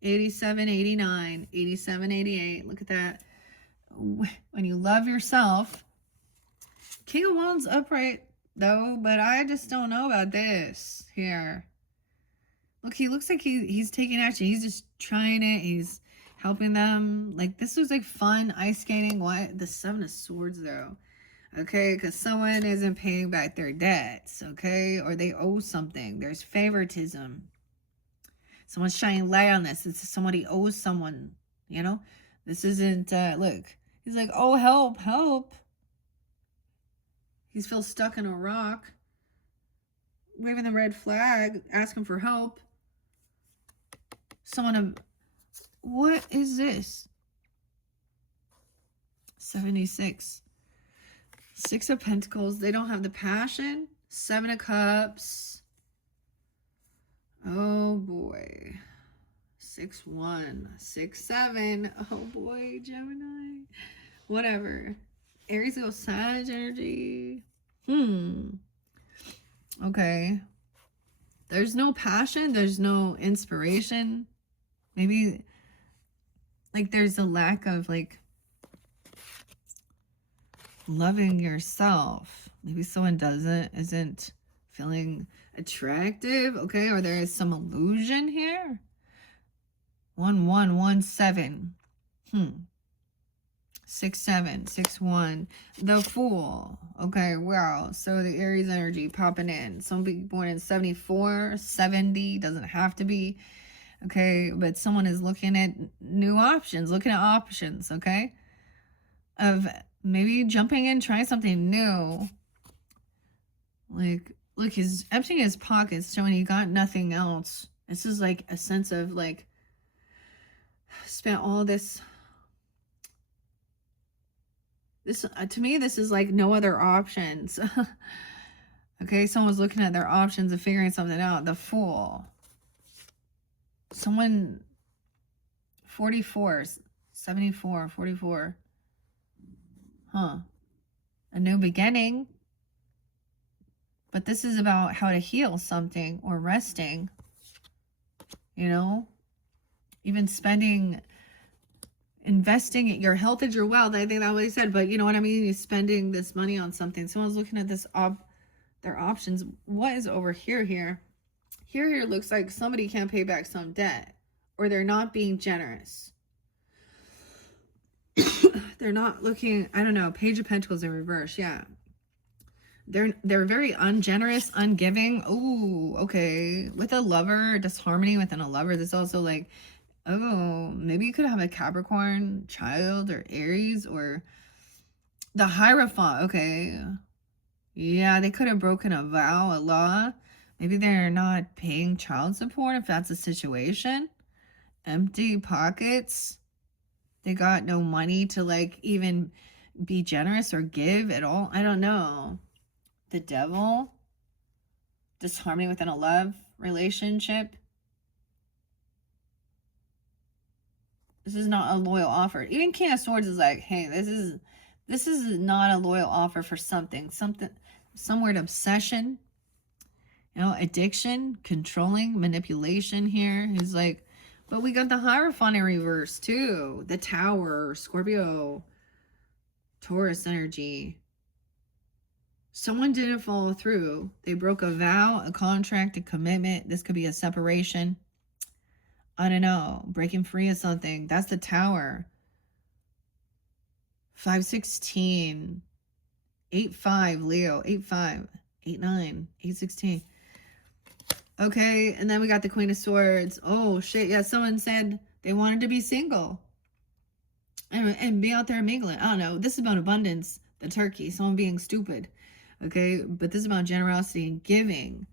87, 89. 87, 88. Look at that. When you love yourself. King of Wands upright, though, but I just don't know about this here. Look, he looks like he's taking action. He's just trying it. He's helping them. Like, this was like fun ice skating. What? The Seven of Swords, though. Okay, because someone isn't paying back their debts, okay? Or they owe something. There's favoritism. Someone's shining light on this. It's somebody owes someone, you know? This isn't, look. He's like, oh, help, help. He feels stuck in a rock. Waving the red flag, asking for help. Someone, what is this? 76. 6 of Pentacles. They don't have the passion. 7 of Cups. Oh boy. 6-1. 6-7. Oh boy, Gemini. Whatever. Aries goes Sag energy. Okay. There's no passion. There's no inspiration. Maybe like there's a lack of like loving yourself. Maybe someone isn't feeling attractive. Okay. Or there is some illusion here. 1117. 6-7, 6-1. The Fool. Okay, wow. So the Aries energy popping in. Some people born in 74, 70. Doesn't have to be. Okay, but someone is looking at new options. Looking at options, okay? Of maybe jumping in, trying something new. Like, look, he's emptying his pockets, showing he got nothing else. This is like a sense of like, spent all this... This, to me, this is like no other options. Okay, someone's looking at their options and figuring something out. The Fool. Someone, 44, 74, 44. Huh. A new beginning. But this is about how to heal something or resting. You know? Even spending... Investing your health is your wealth. I think that's what he said, but you know what I mean? He's spending this money on something. Someone's looking at this their options. What is over here? Here looks like somebody can't pay back some debt, or they're not being generous. They're not looking, I don't know, Page of Pentacles in reverse. Yeah. They're very ungenerous, ungiving. Oh, okay. With a lover, disharmony within a lover. This also like, oh, maybe you could have a Capricorn child or Aries or the Hierophant. Okay. Yeah, they could have broken a vow, a law. Maybe they're not paying child support if that's the situation. Empty pockets. They got no money to like even be generous or give at all. I don't know. The Devil. Disharmony within a love relationship. This is not a loyal offer. Even King of Swords is like, hey, this is not a loyal offer for something. Some weird obsession. You know, addiction, controlling, manipulation here. He's like, but we got the Hierophant in reverse too. The Tower, Scorpio, Taurus energy. Someone didn't follow through. They broke a vow, a contract, a commitment. This could be a separation. I don't know, breaking free of something. That's the Tower. 516, 8-5, Leo, 8-5, 8-9, 8-16. Okay, and then we got the Queen of Swords. Oh, shit, yeah, someone said they wanted to be single. And be out there mingling. I don't know, this is about abundance, the Turkey, someone being stupid. Okay, but this is about generosity and giving.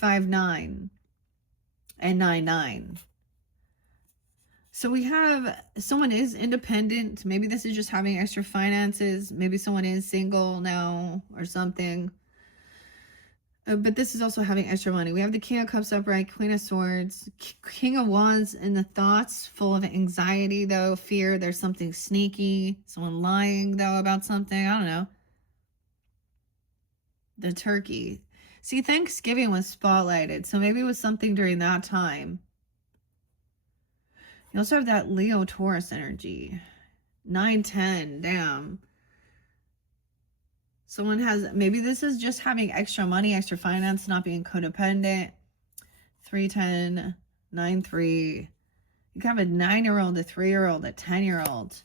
5-9 and 9-9. So we have someone is independent. Maybe this is just having extra finances. Maybe someone is single now or something. But this is also having extra money. We have the King of Cups upright, Queen of Swords, King of Wands, and the thoughts full of anxiety, though, fear. There's something sneaky. Someone lying, though, about something. I don't know. The Turkey. See, Thanksgiving was spotlighted. So maybe it was something during that time. You also have that Leo Taurus energy. 9-10, damn. Someone has, maybe this is just having extra money, extra finance, not being codependent. 3-10, 9-3. You can have a 9-year-old, a 3-year-old, a 10-year-old.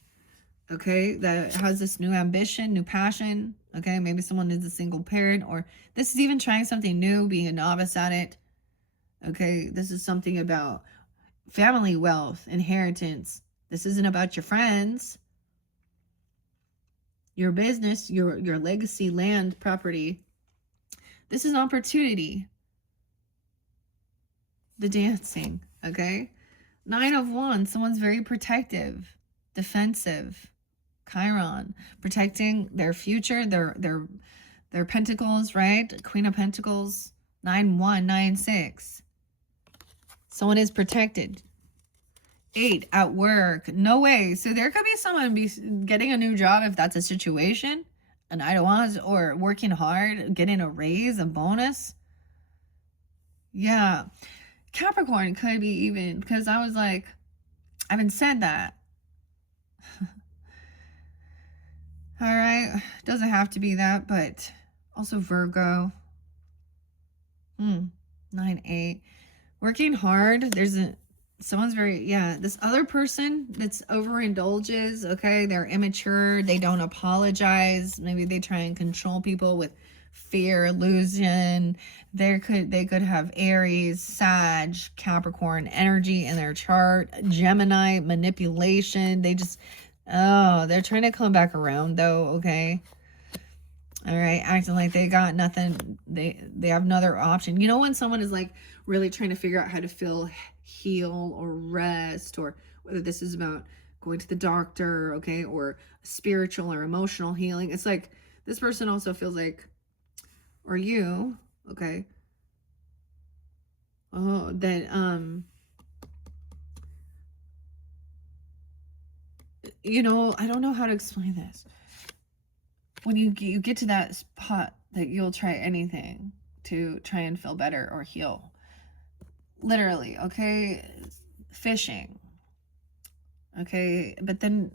Okay, that has this new ambition, new passion. Okay, maybe someone is a single parent, or this is even trying something new, being a novice at it. Okay, this is something about family wealth, inheritance. This isn't about your friends, your business, your legacy, land, property. This is an opportunity. The dancing, okay? 9 of Wands, someone's very protective, defensive. Chiron, protecting their future, their pentacles, right? Queen of Pentacles, 9-1, 9-6. Someone is protected. 8, at work. No way. So there could be someone getting a new job if that's a situation. An Knight of Wands, or working hard, getting a raise, a bonus. Yeah. Capricorn could be even, because I was like, I haven't said that. All right. Doesn't have to be that, but also Virgo. 9-8. Working hard. There's a Someone's very, yeah, this other person that's overindulges, okay, they're immature, they don't apologize, maybe they try and control people with fear, illusion. They could have Aries, Sag, Capricorn energy in their chart, Gemini, manipulation. They just, oh, they're trying to come back around though, okay. All right, acting like they got nothing. They have another option. You know, when someone is like really trying to figure out how to feel, heal, or rest, or whether this is about going to the doctor, okay, or spiritual or emotional healing. It's like this person also feels like, or you, okay, oh, that you know, I don't know how to explain this. When you get to that spot that you'll try anything to try and feel better or heal. Literally, okay? Fishing. Okay, but then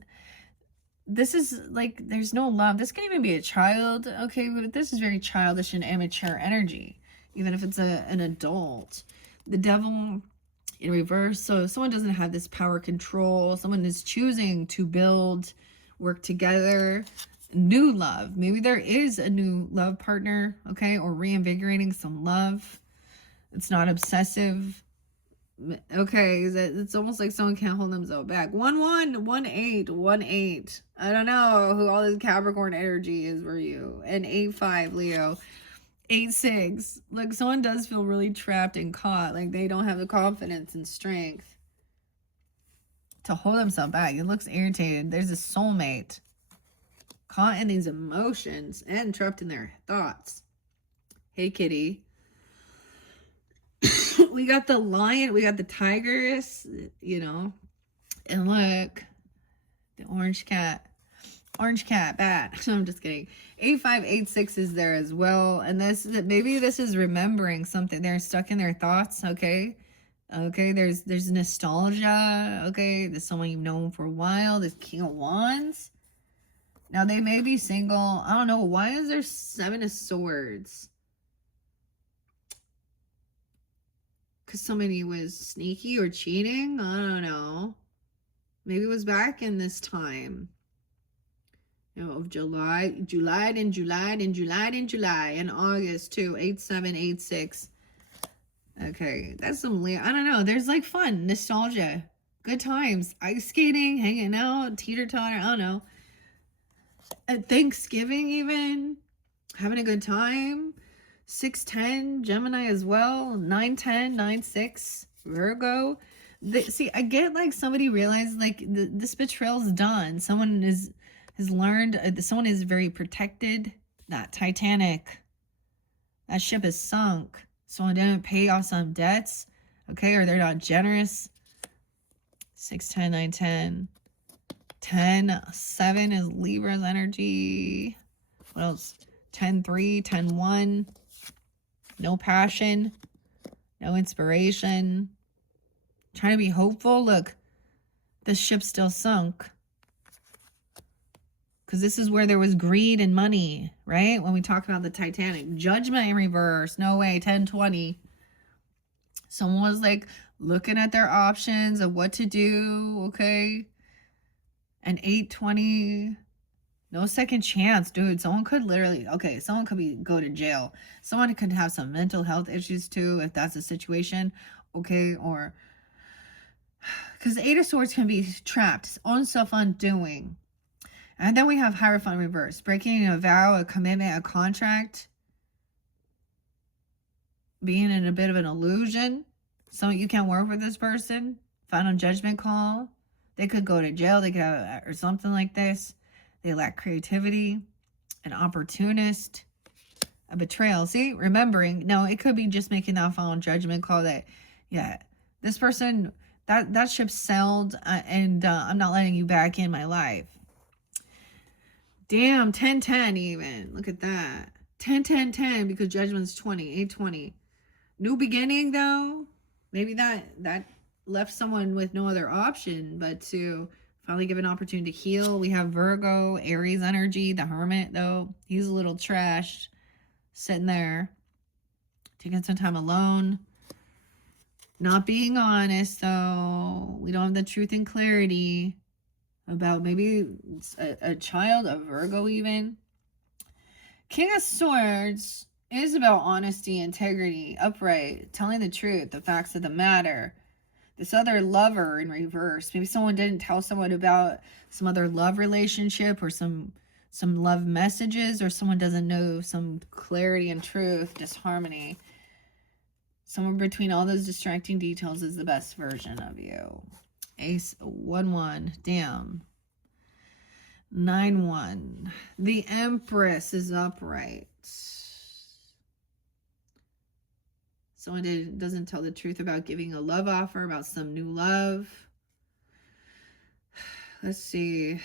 this is like there's no love. This can even be a child, okay? But this is very childish and immature energy, even if it's an adult. The devil in reverse. So if someone doesn't have this power control, someone is choosing to build, work together, new love. Maybe there is a new love partner, okay, or reinvigorating some love. It's not obsessive. Okay, it's almost like someone can't hold themselves back. 1-1, 1-8. I don't know who all this Capricorn energy is for you. And 8-5, Leo. 8-6. Look, someone does feel really trapped and caught. Like they don't have the confidence and strength to hold themselves back. It looks irritated. There's a soulmate caught in these emotions and trapped in their thoughts. Hey, kitty. We got the lion, we got the tigress, you know, and look, the orange cat, bad. I'm just kidding. 8-5, 8-6 is there as well, and this, maybe this is remembering something. They're stuck in their thoughts, okay? Okay, there's nostalgia, okay? There's someone you've known for a while, this King of Wands. Now, they may be single. I don't know. Why is there 7 of Swords? Because somebody was sneaky or cheating? I don't know. Maybe it was back in this time. You know, of July, and August too. 8-7, 8-6. Okay, that's some Leo. I don't know. There's like fun, nostalgia, good times, ice skating, hanging out, teeter-totter. I don't know. At Thanksgiving, even having a good time. 6-10, Gemini as well. 9-10, 9-6, Virgo. See, I get like somebody realized like this betrayal's done. Someone has learned. Someone is very protected. That Titanic, that ship is sunk. Someone didn't pay off some debts, okay, or they're not generous. 6-10, 9-10. 10-7 is Libra's energy. What else? 10-3, 10-1. No passion. No inspiration. Trying to be hopeful. Look, the ship still sunk. Because this is where there was greed and money, right? When we talk about the Titanic. Judgment in reverse. No way. 10-20. Someone was like looking at their options of what to do, okay? And 8-20, no second chance, dude. Someone could literally, okay, someone could go to jail. Someone could have some mental health issues too, if that's the situation, okay? Or, because 8 of Swords can be trapped, own self-undoing. And then we have Hierophant reverse, breaking a vow, a commitment, a contract, being in a bit of an illusion. So you can't work with this person. Final judgment call. They could go to jail. They could have, or something like this. They lack creativity. An opportunist. A betrayal. See, remembering. No, it could be just making that final judgment call that, yeah, this person, that ship sailed, and I'm not letting you back in my life. Damn, 10-10 even. Look at that. 10-10-10 because judgment's 20. 8-20. New beginning though. Maybe that left someone with no other option but to finally give an opportunity to heal. We have Virgo, Aries energy, the Hermit though. He's a little trashed, sitting there, taking some time alone. Not being honest, though. We don't have the truth and clarity about maybe a child, a Virgo even. King of Swords is about honesty, integrity, upright, telling the truth, the facts of the matter. This other lover in reverse. Maybe someone didn't tell someone about some other love relationship or some love messages, or someone doesn't know some clarity and truth, disharmony. Somewhere between all those distracting details is the best version of you. Ace 1-1. Damn. 9-1. The Empress is upright. Someone doesn't tell the truth about giving a love offer, about some new love. Let's see.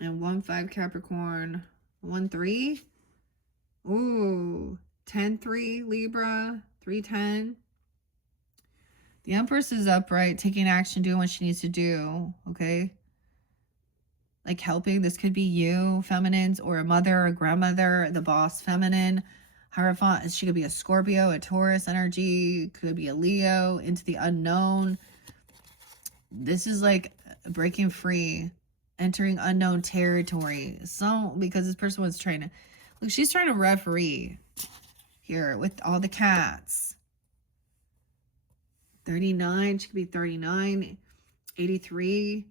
And 1-5 Capricorn. 1-3. Ooh. 10-3 Libra. 3-10. The Empress is upright, taking action, doing what she needs to do. Okay. Like helping. This could be you, feminines, or a mother, a grandmother, the boss, feminine. Hierophant, she could be a Scorpio, a Taurus energy, could be a Leo, into the unknown. This is like breaking free, entering unknown territory. So, because this person was trying to, look, she's trying to referee here with all the cats. 39, she could be 39, 83,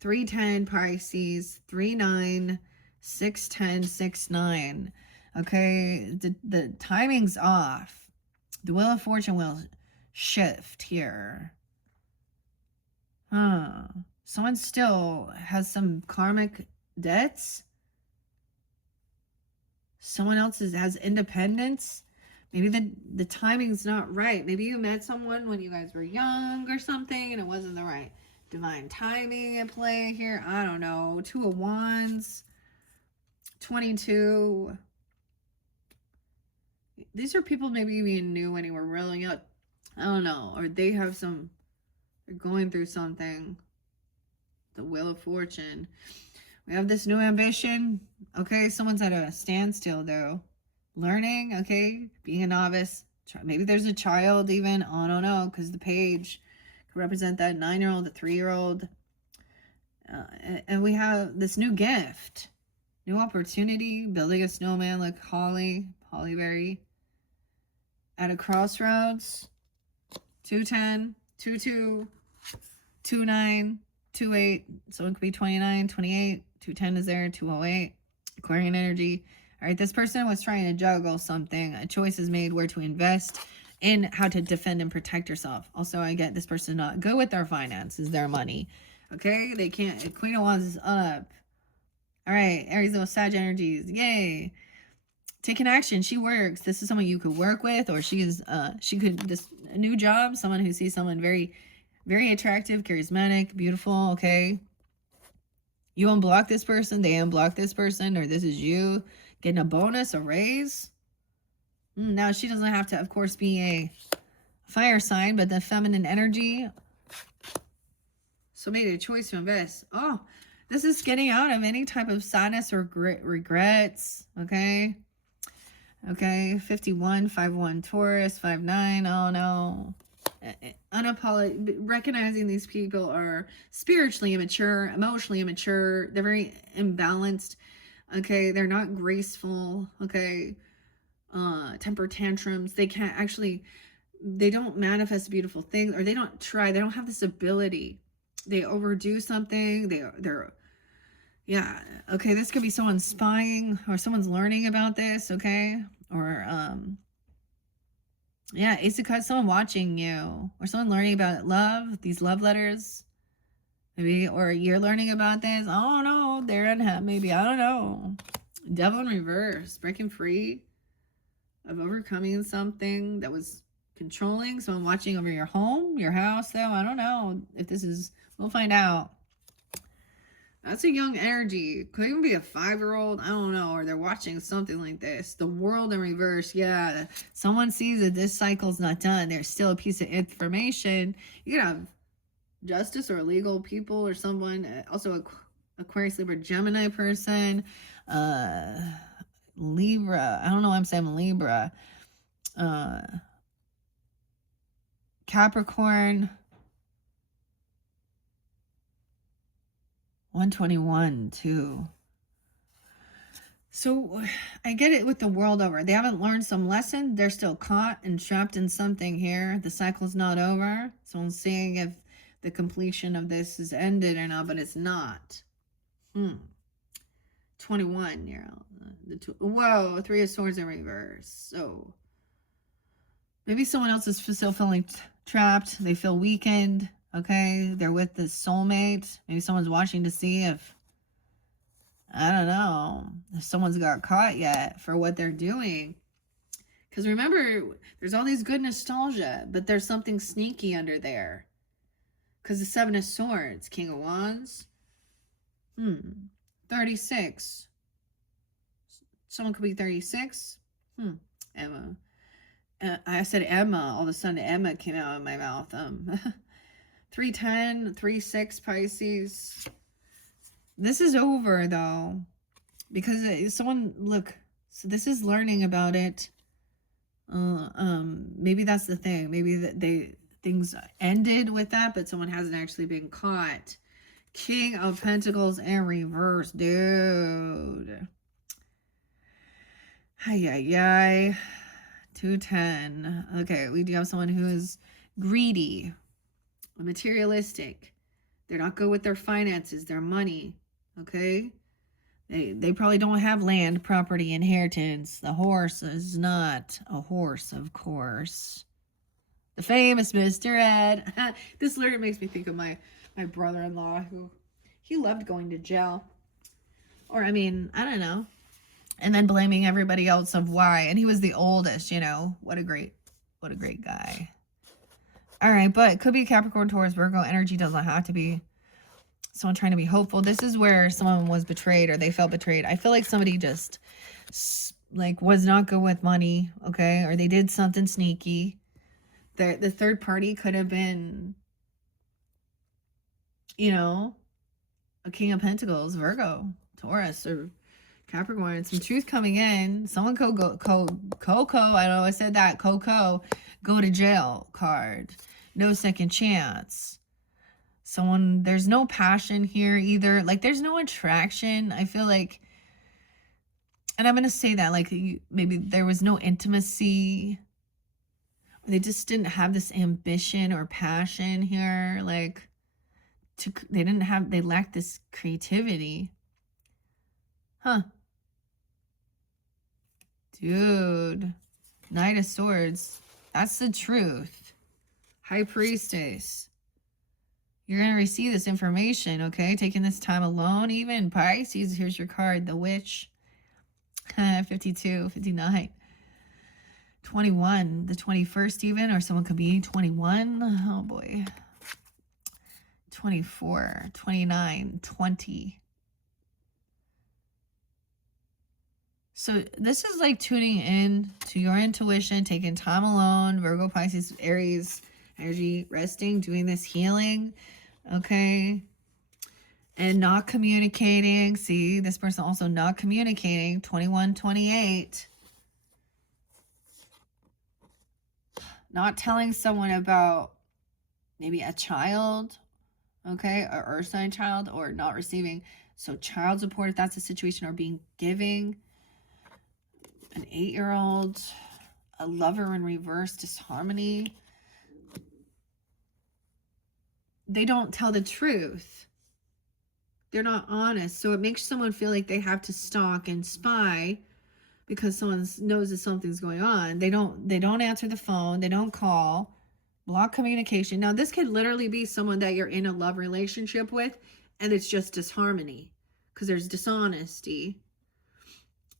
310 Pisces, 39, 610, 69. Okay, the timing's off. The Wheel of Fortune will shift here. Someone still has some karmic debts. Someone else has independence. Maybe the timing's not right. Maybe you met someone when you guys were young or something and it wasn't the right divine timing at play here. I don't know. 2 of Wands. 22. These are people maybe you even knew when you were really young. I don't know. Or they have some, they're going through something. The Wheel of Fortune. We have this new ambition. Okay, someone's at a standstill though. Learning, okay, being a novice. Maybe there's a child even. I don't know, because the page could represent that 9-year-old, the 3-year-old. And we have this new gift. New opportunity. Building a snowman like Hollyberry. At a crossroads. 210, 22, 29, 28. So it could be 29, 28. 210 is there. 208. Aquarian energy. All right, this person was trying to juggle something. A choice is made where to invest and how to defend and protect yourself. Also, I get this person not good with their finances, their money. Okay, they can't. Queen of Wands is up. All right, Aries, those Sag energies. Yay. Taking action. She works. This is someone you could work with, or she could, this a new job. Someone who sees someone very, very attractive, charismatic, beautiful. Okay. You unblock this person, they unblock this person, or this is you getting a bonus, a raise. Now, she doesn't have to, of course, be a fire sign, but the feminine energy. So made a choice to invest. Oh, this is getting out of any type of sadness or regrets. Okay. Okay. 51, 5-1 Taurus, 5-9. Oh, no. Recognizing these people are spiritually immature, emotionally immature. They're very imbalanced. Okay, they're not graceful. Okay, temper tantrums. They can't actually, they don't manifest beautiful things, or they don't try. They don't have this ability. They overdo something. They're yeah. Okay, this could be someone spying, or someone's learning about this. Okay, or yeah, Ace of Cups, someone watching you, or someone learning about love, these love letters, maybe, or you're learning about this. Oh no, they're unhappy, maybe, I don't know. Devil in reverse, breaking free of overcoming something that was controlling. Someone watching over your home, your house, though. I don't know if this is, we'll find out. That's a young energy. Could even be a 5-year-old. I don't know. Or they're watching something like this. The world in reverse. Yeah. Someone sees that this cycle's not done. There's still a piece of information. You could have justice or legal people or someone. Also Aquarius, Libra, Gemini person. Libra. I don't know why I'm saying Libra. Capricorn, 121 too. So I get it with the world over. They haven't learned some lesson. They're still caught and trapped in something here. The cycle's not over. So I'm seeing if the completion of this is ended or not, but it's not. 21 year old. Whoa, 3 of Swords in reverse. So maybe someone else is still feeling trapped. They feel weakened. Okay, they're with the soulmate. Maybe someone's watching to see if, I don't know, if someone's got caught yet for what they're doing. Because remember, there's all these good nostalgia, but there's something sneaky under there. Because the 7 of Swords, King of Wands, 36. Someone could be 36. Emma. I said Emma. All of a sudden, Emma came out of my mouth. 310, 36 Pisces. This is over, though. Because someone, look, so this is learning about it. Maybe that's the thing. Maybe things ended with that, but someone hasn't actually been caught. King of Pentacles in reverse, dude. Ay. 210. Okay, we do have someone who is greedy, materialistic. They're not good with their finances, their money. Okay? They probably don't have land, property, inheritance. The horse is not a horse, of course. The famous Mr. Ed. This literally makes me think of my brother-in-law, who he loved going to jail. Or, I mean, I don't know. And then blaming everybody else of why. And he was the oldest, you know. What a great guy. All right, but it could be Capricorn, Taurus, Virgo. Energy doesn't have to be someone trying to be hopeful. This is where someone was betrayed or they felt betrayed. I feel like somebody just, like, was not good with money, okay? Or they did something sneaky. The third party could have been, you know, a King of Pentacles, Virgo, Taurus, or Capricorn. Some truth coming in. Someone Coco, I know I said that, Coco, go to jail card. No second chance. Someone, there's no passion here either. Like, there's no attraction. I feel like, and I'm going to say that, like, maybe there was no intimacy. They just didn't have this ambition or passion here. Like, they lacked this creativity. Dude. Knight of Swords. That's the truth. High Priestess. You're going to receive this information, okay? Taking this time alone, even. Pisces, here's your card. The Witch. 52, 59. 21, the 21st even, or someone could be 21. Oh boy. 24, 29, 20. So this is like tuning in to your intuition, taking time alone, Virgo, Pisces, Aries, energy, resting, doing this healing, okay? And not communicating. See, this person also not communicating. 21, 28. Not telling someone about maybe a child, okay, or earth sign child, or not receiving. So child support, if that's the situation, or being giving. An 8-year-old, a lover in reverse, disharmony. They don't tell the truth. They're not honest. So it makes someone feel like they have to stalk and spy because someone knows that something's going on. They don't answer the phone. They don't call. Block communication. Now, this could literally be someone that you're in a love relationship with, and it's just disharmony because there's dishonesty.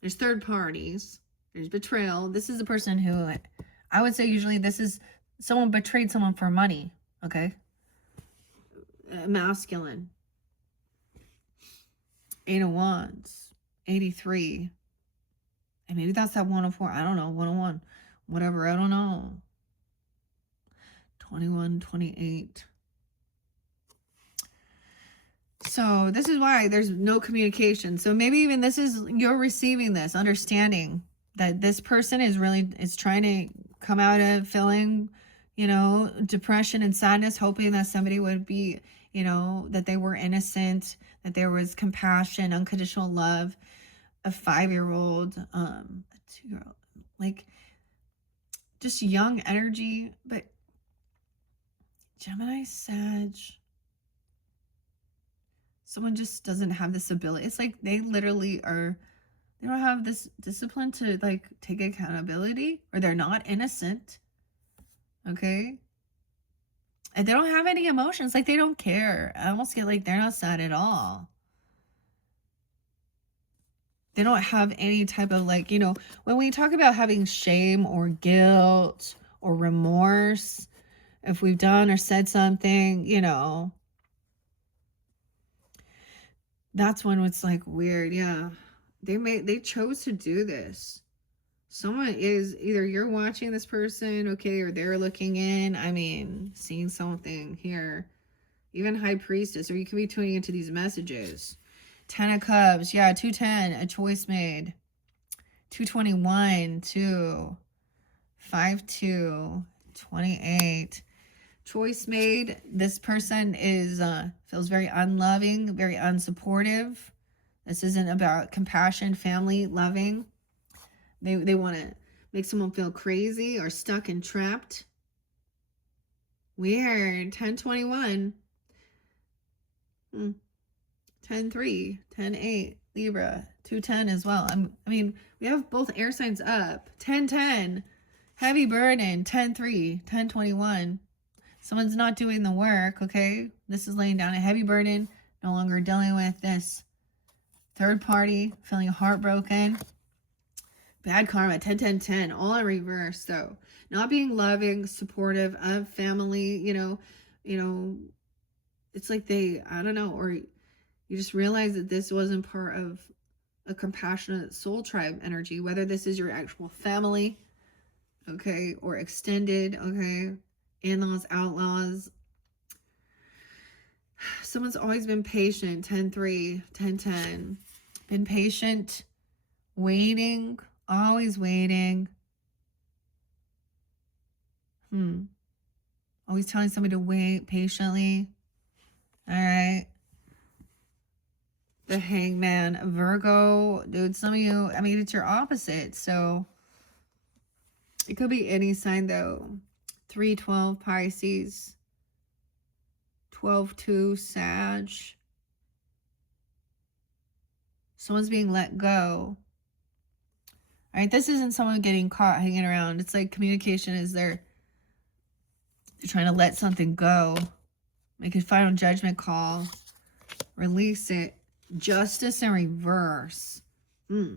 There's third parties. There's betrayal. This is a person who, I would say usually this is someone betrayed someone for money, okay? Masculine. 8 of Wands. 83. And maybe that's that 104. I don't know. 101. Whatever. I don't know. 21, 28. So this is why there's no communication. So maybe even this is, you're receiving this, understanding that this person is trying to come out of feeling you know, depression and sadness, hoping that somebody would be, you know, that they were innocent, that there was compassion, unconditional love. A 5-year-old, a 2-year-old, like just young energy. But Gemini, Sag, someone just doesn't have this ability. It's like they literally are, they don't have this discipline to like take accountability, or they're not innocent. Okay. And they don't have any emotions. Like they don't care. I almost get like they're not sad at all. They don't have any type of like, you know, when we talk about having shame or guilt or remorse, if we've done or said something, you know, that's when it's like weird. Yeah. They chose to do this. Someone is, either you're watching this person, okay, or they're looking in. I mean, seeing something here. Even High Priestess, or you could be tuning into these messages. 10 of Cups, yeah, 210, a choice made. 221, 2, 5, 2, 28. Choice made. This person is feels very unloving, very unsupportive. This isn't about compassion, family, loving. They want to make someone feel crazy or stuck and trapped. Weird. 1021. 10-3, 10-8, Libra, 210 as well. I mean, we have both air signs up. 10-10, heavy burden. 10-3, 10-21. Someone's not doing the work, okay? This is laying down a heavy burden, no longer dealing with this third party, feeling heartbroken. Bad karma, 10-10-10, all in reverse, though. Not being loving, supportive of family, you know, it's like they, I don't know, or you just realize that this wasn't part of a compassionate soul tribe energy, whether this is your actual family, okay, or extended, okay, in-laws, outlaws. Someone's always been patient. 10-3, 10-10. Been patient, waiting, always waiting. Always telling somebody to wait patiently. All right. The Hangman, Virgo, dude, some of you, I mean, it's your opposite, so it could be any sign, though. 3-12, Pisces, 12-2, Sag. Someone's being let go. All right, this isn't someone getting caught hanging around. It's like communication is they're trying to let something go, make a final judgment call, release it. Justice in reverse. So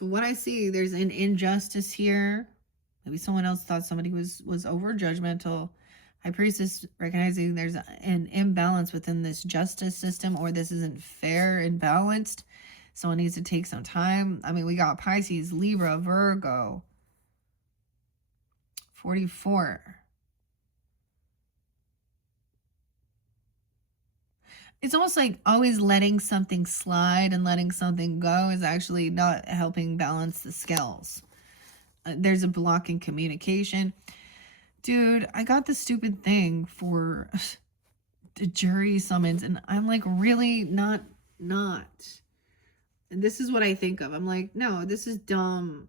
what I see, there's an injustice here. Maybe someone else thought somebody was over judgmental. High Priestess recognizing there's an imbalance within this justice system, or this isn't fair and balanced. Someone needs to take some time. I mean, we got Pisces, Libra, Virgo. 44. It's almost like always letting something slide and letting something go is actually not helping balance the scales. There's a block in communication. Dude, I got the stupid thing for the jury summons, and I'm like, really not. And this is what I think of. I'm like, no, this is dumb.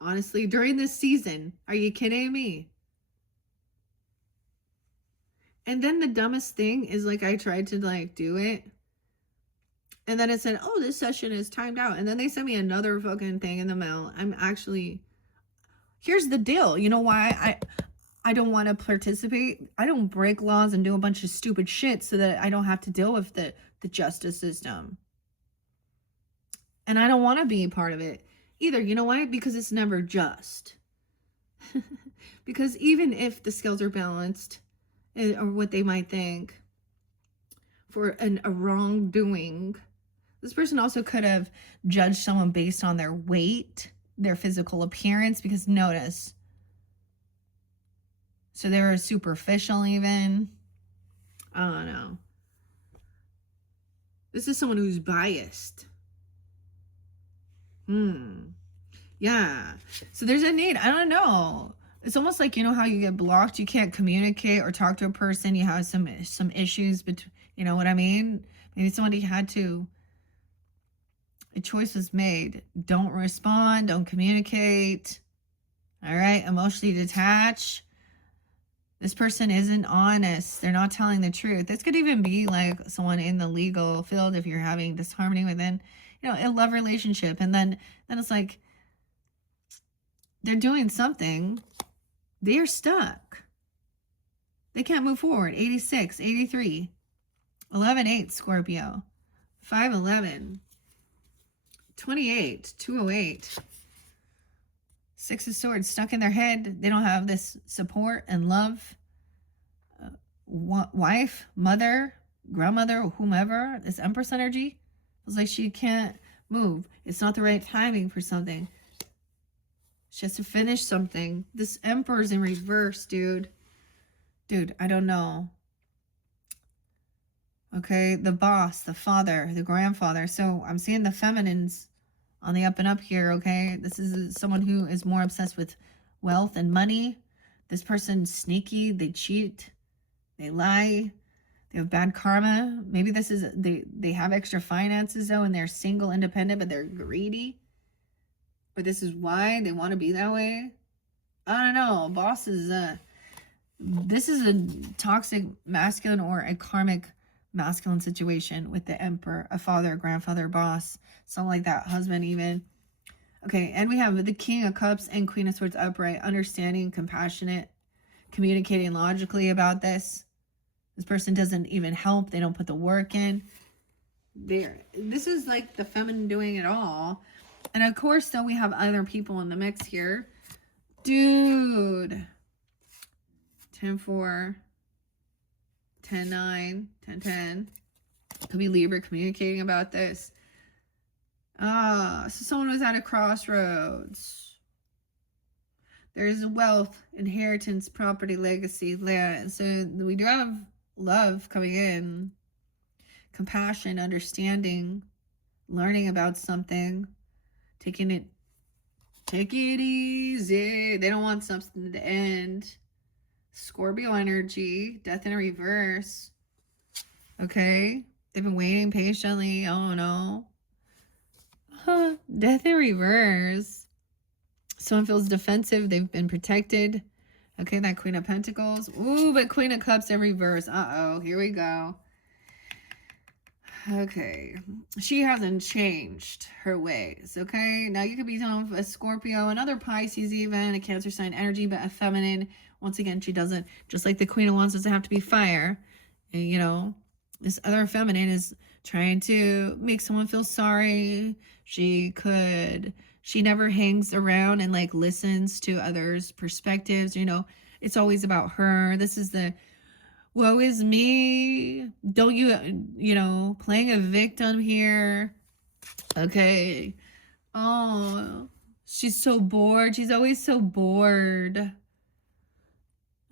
Honestly, during this season, are you kidding me? And then the dumbest thing is, like, I tried to like do it, and then it said, oh, this session is timed out, and then they sent me another fucking thing in the mail. I'm actually, here's the deal. You know why I don't want to participate? I don't break laws and do a bunch of stupid shit so that I don't have to deal with the justice system. And I don't want to be a part of it either. You know why? Because it's never just. Because even if the scales are balanced, or what they might think, for a wrongdoing, this person also could have judged someone based on their weight, their physical appearance, because notice, so they were superficial even. I don't know. This is someone who's biased. Yeah. So there's a need. I don't know. It's almost like, you know how you get blocked, you can't communicate or talk to a person, you have some issues between, you know what I mean? Maybe somebody had to, a choice was made. Don't respond, don't communicate. All right, emotionally detach. This person isn't honest. They're not telling the truth. This could even be like someone in the legal field if you're having disharmony within, you know, a love relationship. And then it's like they're doing something. They're stuck. They can't move forward. 86, 83, 11, 8, Scorpio, 5, 11, 28, 208. Six of Swords, stuck in their head. They don't have this support and love. Wife, mother, grandmother, whomever. This Empress energy. It's like she can't move. It's not the right timing for something. She has to finish something. This Emperor's in reverse, dude. Dude, I don't know. Okay, the boss, the father, the grandfather. So I'm seeing the feminines on the up and up here, okay? This is someone who is more obsessed with wealth and money. This person's sneaky, they cheat, they lie, they have bad karma. Maybe this is, they have extra finances though, and they're single, independent, but they're greedy. But this is why they want to be that way. I don't know. Boss is, this is a toxic masculine or a karmic masculine situation with the Emperor, a father, a grandfather, boss, something like that, husband even. Okay, and we have the King of Cups and Queen of Swords upright, understanding, compassionate, communicating logically about this. This person doesn't even help. They don't put the work in. This is like the feminine doing it all. And of course, though, we have other people in the mix here. Dude. 10-4. 10-9, 10-10. Could be Libra communicating about this. So someone was at a crossroads. There's wealth, inheritance, property, legacy, land. So we do have love coming in. Compassion, understanding, learning about something, take it easy. They don't want something to end. Scorpio energy, death in reverse. Okay, they've been waiting patiently. Oh no. Death in reverse. Someone feels defensive. They've been protected. Okay, that Queen of Pentacles. Ooh, but Queen of Cups in reverse. Uh-oh, here we go. Okay, she hasn't changed her ways, okay? Now, you could be telling a Scorpio, another Pisces even, a Cancer sign energy, but a feminine. Once again, she doesn't, just like the Queen of Wands doesn't have to be fire. And, you know, this other feminine is trying to make someone feel sorry. She never hangs around and, like, listens to others' perspectives. You know, it's always about her. This is the woe is me. Don't you know, playing a victim here. Okay. Oh, she's so bored. She's always so bored.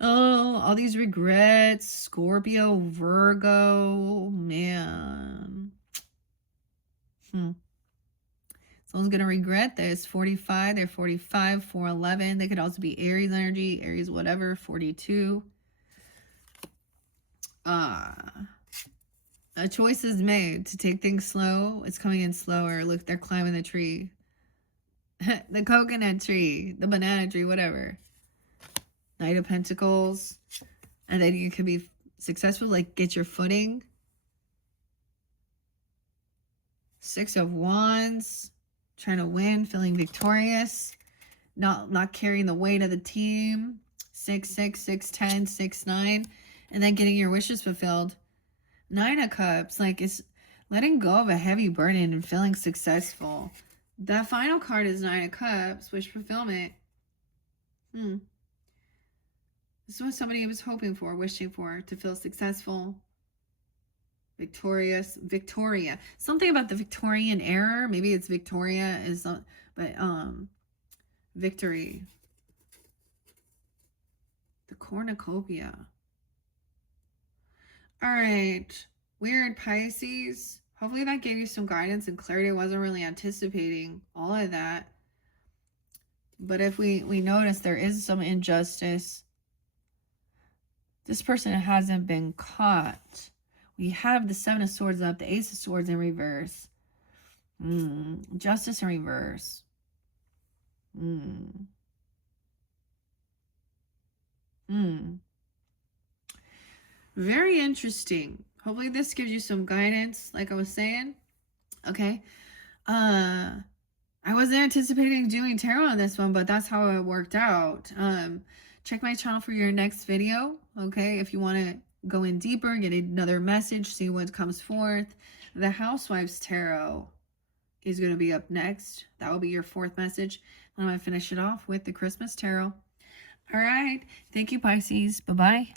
Oh, all these regrets. Scorpio, Virgo. Man. Someone's going to regret this. 45. They're 45. 411. They could also be Aries energy. Aries whatever. 42. A choice is made to take things slow. It's coming in slower. Look, they're climbing the tree. The coconut tree, the banana tree, whatever. Knight of Pentacles. And then you could be successful, like get your footing. 6 of Wands. Trying to win, feeling victorious. Not carrying the weight of the team. 6, 6, 6, 10, 6, 9. And then getting your wishes fulfilled. 9 of Cups, like it's letting go of a heavy burden and feeling successful. That final card is 9 of Cups, wish fulfillment. This is what somebody was hoping for, wishing for, to feel successful, victorious, Victoria. Something about the Victorian era. Maybe it's Victoria, but victory. The cornucopia. All right, weird Pisces. Hopefully that gave you some guidance and clarity. I wasn't really anticipating all of that. But if we notice there is some injustice, this person hasn't been caught. We have the Seven of Swords up, the Ace of Swords in reverse. Justice in reverse. Very interesting. Hopefully this gives you some guidance, like I was saying. Okay. I wasn't anticipating doing tarot on this one, but that's how it worked out. Check my channel for your next video, okay? If you want to go in deeper, get another message, see what comes forth. The Housewives Tarot is going to be up next. That will be your 4th message. I'm going to finish it off with the Christmas Tarot. All right. Thank you, Pisces. Bye-bye.